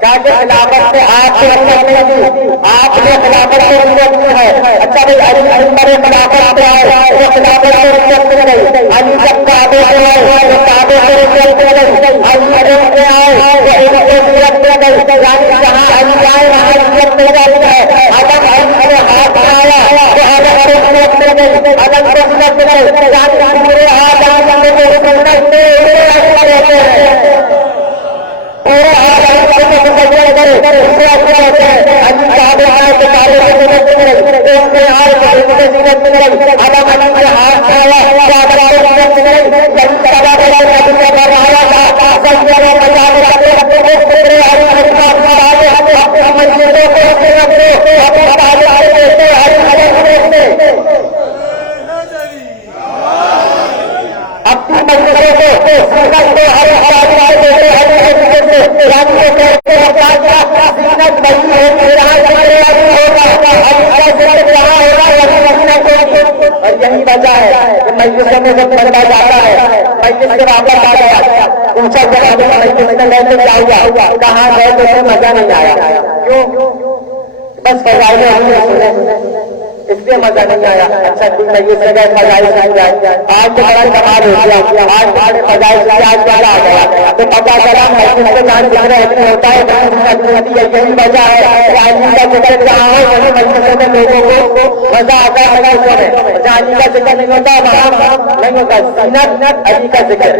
کہا کہ خلافت سے آپ کو ضرورت نہیں تھی, آپ نے خلافت کو ضرورت نہیں ہے. اچھا بھائی علی ممبر خلافت پہ آئے وہ خلافت کو ضرورت نہیں گئی. علی جب کعبے سے آئے وہ کعبے کو ضرورت نہیں گئی. علی علم میں آئے وہ علم کو ضرورت نہیں گئی. یعنی جہاں علی آئے وہاں ضرورت نہیں جاتی ہے. اگر علی نے ہاتھ بنایا تو الگ کو ضرورت نہیں گئی, الگ کو ضرورت نہیں گئی. یعنی پورے ہاتھ آنے کو سنت ہوتے ہیں, پورے ہاتھ یہی وجہ ہے کہ مجلس میں جب بنوا جاتا ہے, مجلس سے واپس آ گیا, پوچھا جب مجلس میں گئے تو کیا ہوا, کہاں گئے تو مزہ نہیں آیا. کیوں؟ بس فضائل ہم نے سنے اس لیے مزہ نہیں آیا. اچھا کوئی مجلس سے گئے فضائل سن جائے, آج تو بڑا کمال ہو گیا, آج بڑے فضائل سے آج زیادہ آ گیا تو پتا چلا مجلس میں جان ذکر نہیں ہوتا ہے. یہی وجہ ہے کہ علی کا ذکر جہاں ہو وہی مجلسوں میں لوگوں کو مزہ آتا ہے. مجلسوں میں جہاں علی کا ذکر نہیں ہوتا وہاں نہیں ہوتا. زینت علی کا ذکر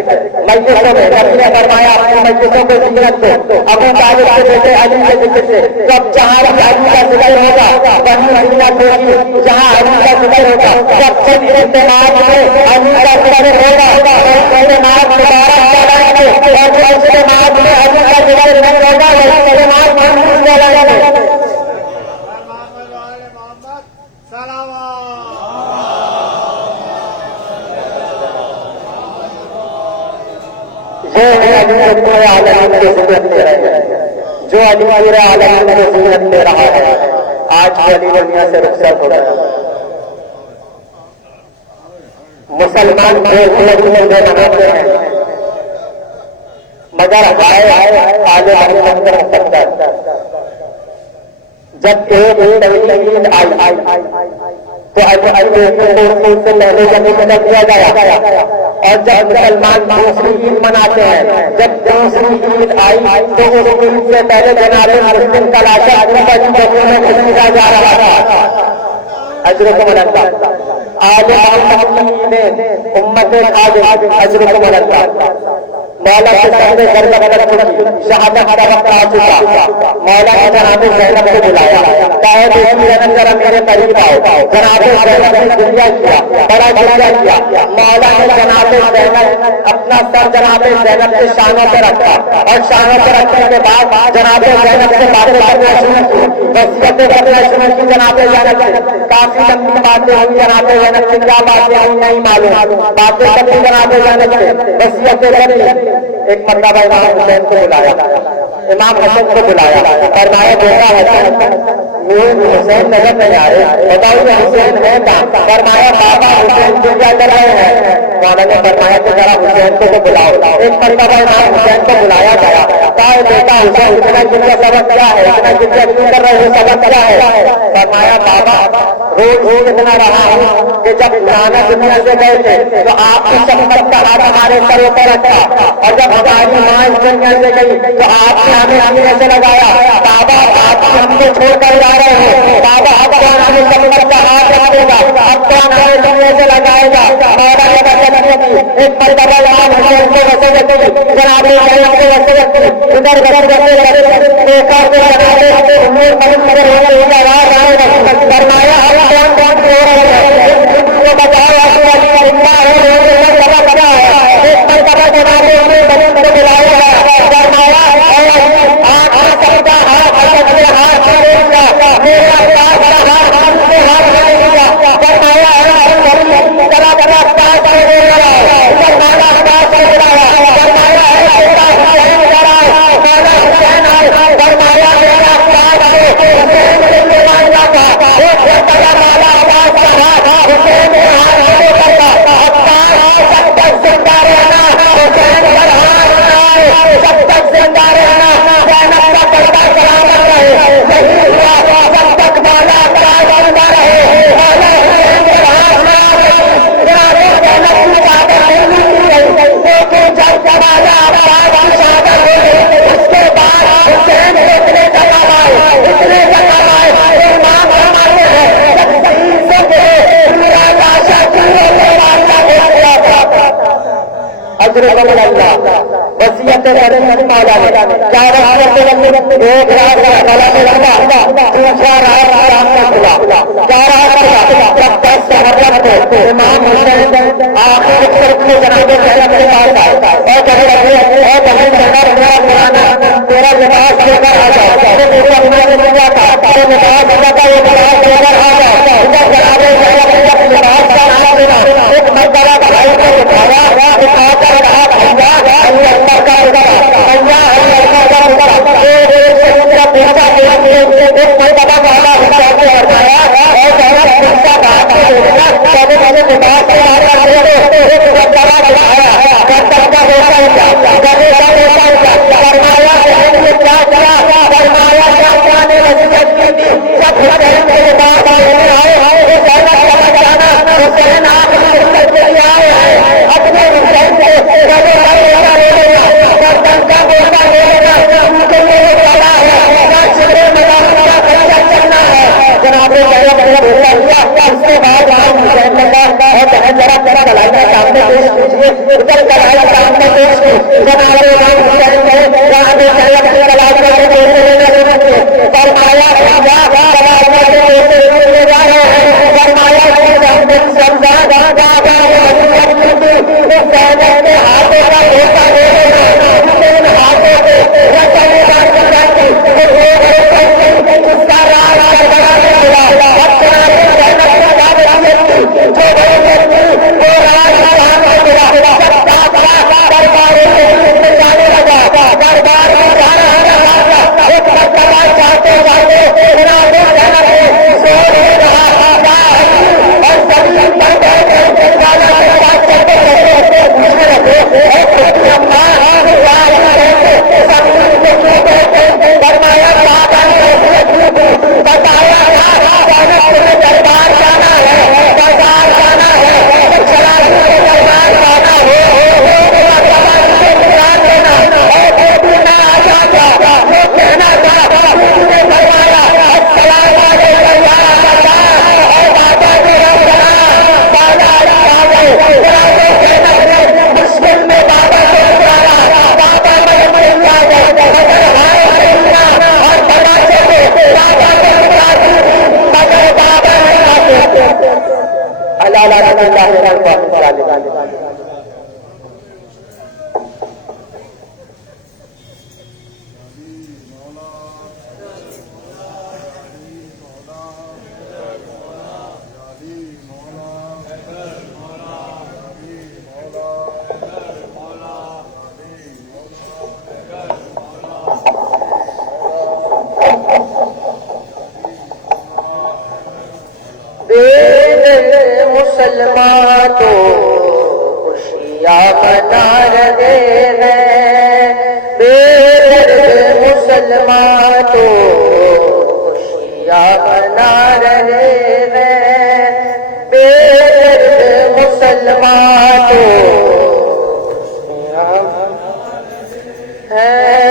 مجلسوں میں نبی نے فرمایا اپنی مجلسوں کو زینت دو. ابو طالب کے بیٹے علی کے ذکر سے, جب جہاں علی کا ذکر ہوگا وہیں زینت ہوگی. جہاں علی کا ذکر ہوگا جب سب اجتماع میں علی کا ذکر ہوگا اور اجتماع مبارک چلائیں گے, اور جو اجتماع میں علی کا ذکر نہیں ہوگا وہ اجتماع محمود چلائیں گے. یہ ہے علی پورے عالم کے ضرورت لے رہے ہیں, جو علی پورے عالم کے ضرورت لے رہا ہے. آج علی دنیا سے رخصت ہو رہا ہے. مسلمان نماتے ہیں مگر آلے جب ایک عید آئی تو سے پہلے جب مدد دیا گیا, اور جب مسلمان دوسری عید مناتے ہیں, جب دوسری عید آئی تو اس عید سے پہلے جناب مسلم کا لاشا میں خریدا جا رہا تھا. اجر کو ملتا آج عیدیں امت اجر کو ملتا. مولا کے سامنے غربت کر چکی، شہادت کا وقت آ چکا، مولا نے جناب زینب کو بلایا، کہا بیٹی زینب ذرا میرے قریب آؤ، جناب زینب نے گریہ کیا، بڑا گریہ کیا، مولا نے جناب زینب اپنا سر جناب زینب کے شانوں پہ رکھا اور شانوں پہ رکھنے کے بعد جناب زینب سے باتیں کرنا شروع کی، وصیتیں کرنا شروع کی جناب زینب سے، کافی لمبی باتیں ہوئی جناب زینب سے، کیا باتیں ہوئی نہیں معلوم، باتیں کرتی جناب زینب سے، وصیتیں کری۔ ایک مرتبہ امام حسین کو بلایا، امام حسن کو بلایا، فرمایا بیٹا حسن حسین نظر نہیں آ رہے، بتاؤ یہ حسین ہے کہاں؟ فرمایا بابا حسین گریا کر رہے ہیں۔ مولا نے فرمایا کہ ذرا حسین کو بلاؤ۔ ایک مرتبہ امام حسین کو بلایا گیا، کہا بیٹا حسین اتنا گریا سبق کیا ہے، اتنا گریا کیوں کر رہے ہو، سبق کیا ہے؟ فرمایا بابا روز اتنا رہا ہوں کہ جب نانا دنیا سے گئے تھے تو آپ کی شفقت کا ہاتھ ہمارے سروں پر رکھا، اور جب ہماری ماں اس دنیا سے گئی تو آپ نے ہمیں سینے سے لگایا۔ بابا آپ ہم کو چھوڑ کر جا رہے ہیں، بابا اب کون ہمیں شفقت کا ہاتھ رکھے گا، اب کون ہمیں سینے سے لگائے گا؟ مولا نے وصیت کی، ایک مرتبہ امام حسین کو وصیت کی، جناب زینب کو وصیت کی، ادھر ادھر دیکھا تو جناب امور ملک نظر ہونے لگا، فرمایا ہم کون کون سے ہو رہے ہیں کو بتایا، ایک مرتبہ جناب بلند کو بلایا گیا، فرمایا آپ سب کا ہاتھ اپنے ہاتھ سے لے گا، میرا ہاتھ ہاتھ سے ہاتھ لے گا، فرمایا ذرا ذرا پاس کر دے گا، فرمایا پاس کر دے گا، فرمایا بیٹا حسین ذرا مولا حسین آئے، فرمایا میرا پاس سے حسین سے مانگا تھا، ایک مرتبہ مولا پاس کا ہاتھ حسین کے ہاتھ سے لے کر سب تک زندہ رہنا، حسین پر ہاتھ آئے سب تک زندہ رہنا، زینب کا پردہ سلامت رہے، نہیں ہوا سب تک مولا کا زندہ رہے، مولا حسین پر ہاتھ آئے، جناب زینب کی شہادت نہیں رہی، لیکن جب مولا عباس کی شہادت ہوئی اس کے بعد حسین اتنے جگہ آئے، اتنے جگہ آئے، امام فرماتے ہیں جب صحیح سے گئے پورا لاشا چلے کے واقعہ دیکھ لیا تھا۔ اجر قبول اللہ وصیت کرے مولا نے کیا رات ایک رات مولا نے رکھا، دوسرا رات آرام سے کھلا، کیا رات جب 10 محرم کو امام حسین آخر طرف میں جناب زینب کے پاس آئے، اے بہن پرانا تیرا لباس لے کر آ جاؤ، تیرا دنیا تھا تو لباس لگا وہ لباس لے کر آ جاؤ، جناب زینب جب لباس کا نام لینا ایک مرتبہ بھائی کو اٹھایا، اٹھا کر کہا بھیا اللہ کا بھیا اللہ کا پیچھا ایک مرتبہ مولا حسین کو ہٹایا اور ذرا پیچھا بات مجھے لباس کے بارے میں ایک مرتبہ بتایا، گردن کا ہوتا ہے گلے کا ہوتا ہے، فرمایا بہن نے کیا کیا، فرمایا کیا کیا نے وصیت کی تھی، جب حسین کے لباس آئے حسین کا جانا حسین آپ کی کے لیے آئے، اپنے حسین کو گلے کا ہوتا لے لیا، گردن کا ہوتا لے لیا، ان کے لیے چلا ہے چہرے مدار کا خرچہ چلنا ہے، جناب اس کے بعد آپ حسین نے کہا اور بہن ذرا ذرا کڑھائی کا سامنے پیش کیجیے، ادھر کڑھائی سامنے پیش کی، جناب امام حسین نے جہاں بھی سیلب کی کڑھائی کا فرمایا لے جا رہے ہیں، فرمایا ہاتھوں کا ہوتا لے لینا، ہاتھوں کے چلے اس کا راج بنا دیا، دربار میں جانے لگا، دربار میں جانا اللہ علیہ مسلمان تو خوشیاں منا رہے ہیں، بے درد مسلمان تو خوشیاں منا رہے ہیں، بے درد مسلمان تو خوشیاں ہیں۔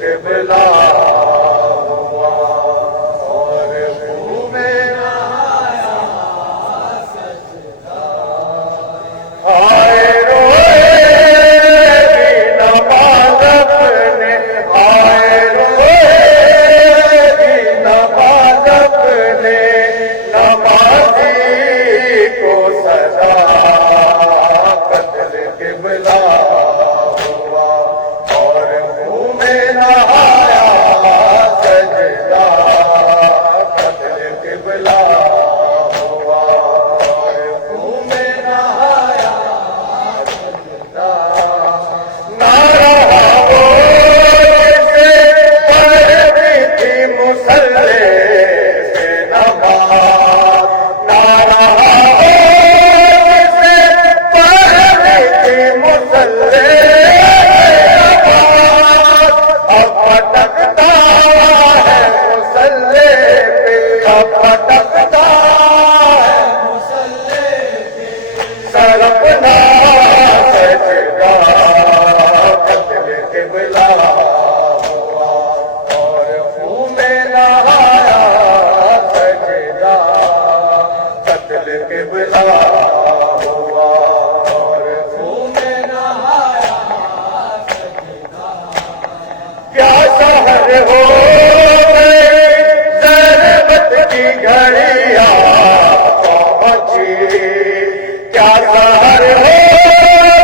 قبلہ ہوا اور منہ میں نہایا سجدہ آئے روئے بھی نماز اپنے آئے روئے بھی نماز اپنے نمازی کو سزا قتل قبلہ ہوا اور منہ میں نہایا سجدہ قتل قبلہ ہوا اور منہ میں نہایا سجدہ نہ رہا وہ جسے پڑھتی تھی مصلی سے نماز نہ رہا وہ جسے پڑھتی تھی مصلی اب پھٹکتا ہے مصلی پہ اب پھٹکتا ہے مصلی پہ سر اپنا سجدہ قتل قبلہ ہوا اور منہ میں نہایا سجدہ قتل قبلہ ہوا اور منہ میں نہایا کیا سحر ہو گئی ضربت کی گھڑیاں پہنچی کیا سحر ہو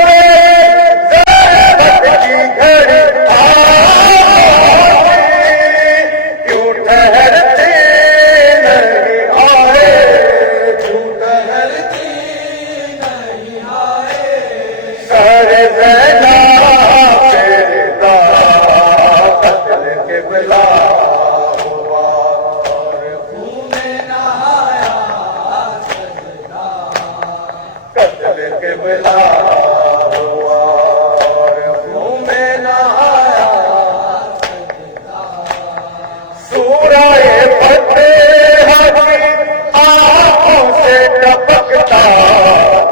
گئی ضربت کی گھڑی پہنچی کیوں ٹھہرتی نہیں آئے کیوں ٹھہرتی نہیں آئے سر زینب قتل قبلہ ہوا اور منہ میں نہایا سجدہ قتل قبلہ ہوا اور منہ میں نہایا سجدہ سورہ فتح کی آنکھوں سے ٹپکتا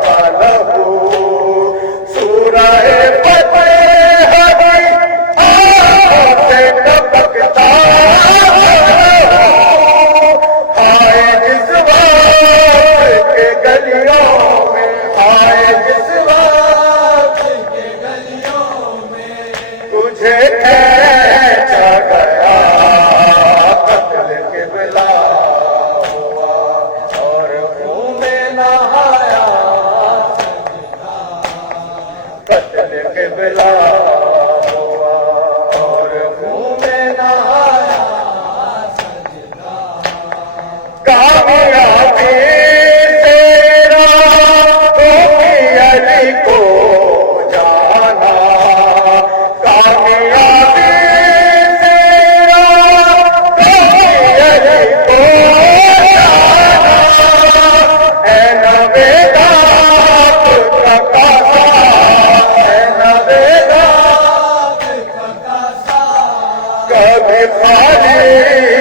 تھا لہو سورہ فتح کی آنکھوں سے ٹپکتا آئے جس وقت کے گلیوں میں آئے جس وقت کے گلیوں میں تجھے کھینچا گیا قتل قبلہ ہوا اور منہ میں نہایا سجدہ قتل قبلہ ہوا اور منہ میں نہایا سجدہ کامیابی تیرا تمہیں علی کو جانا کامیابی تیرا تمہیں علی کو جانا اے نویدا کا کاسا اے نویدا کا کاسا کبھی خالی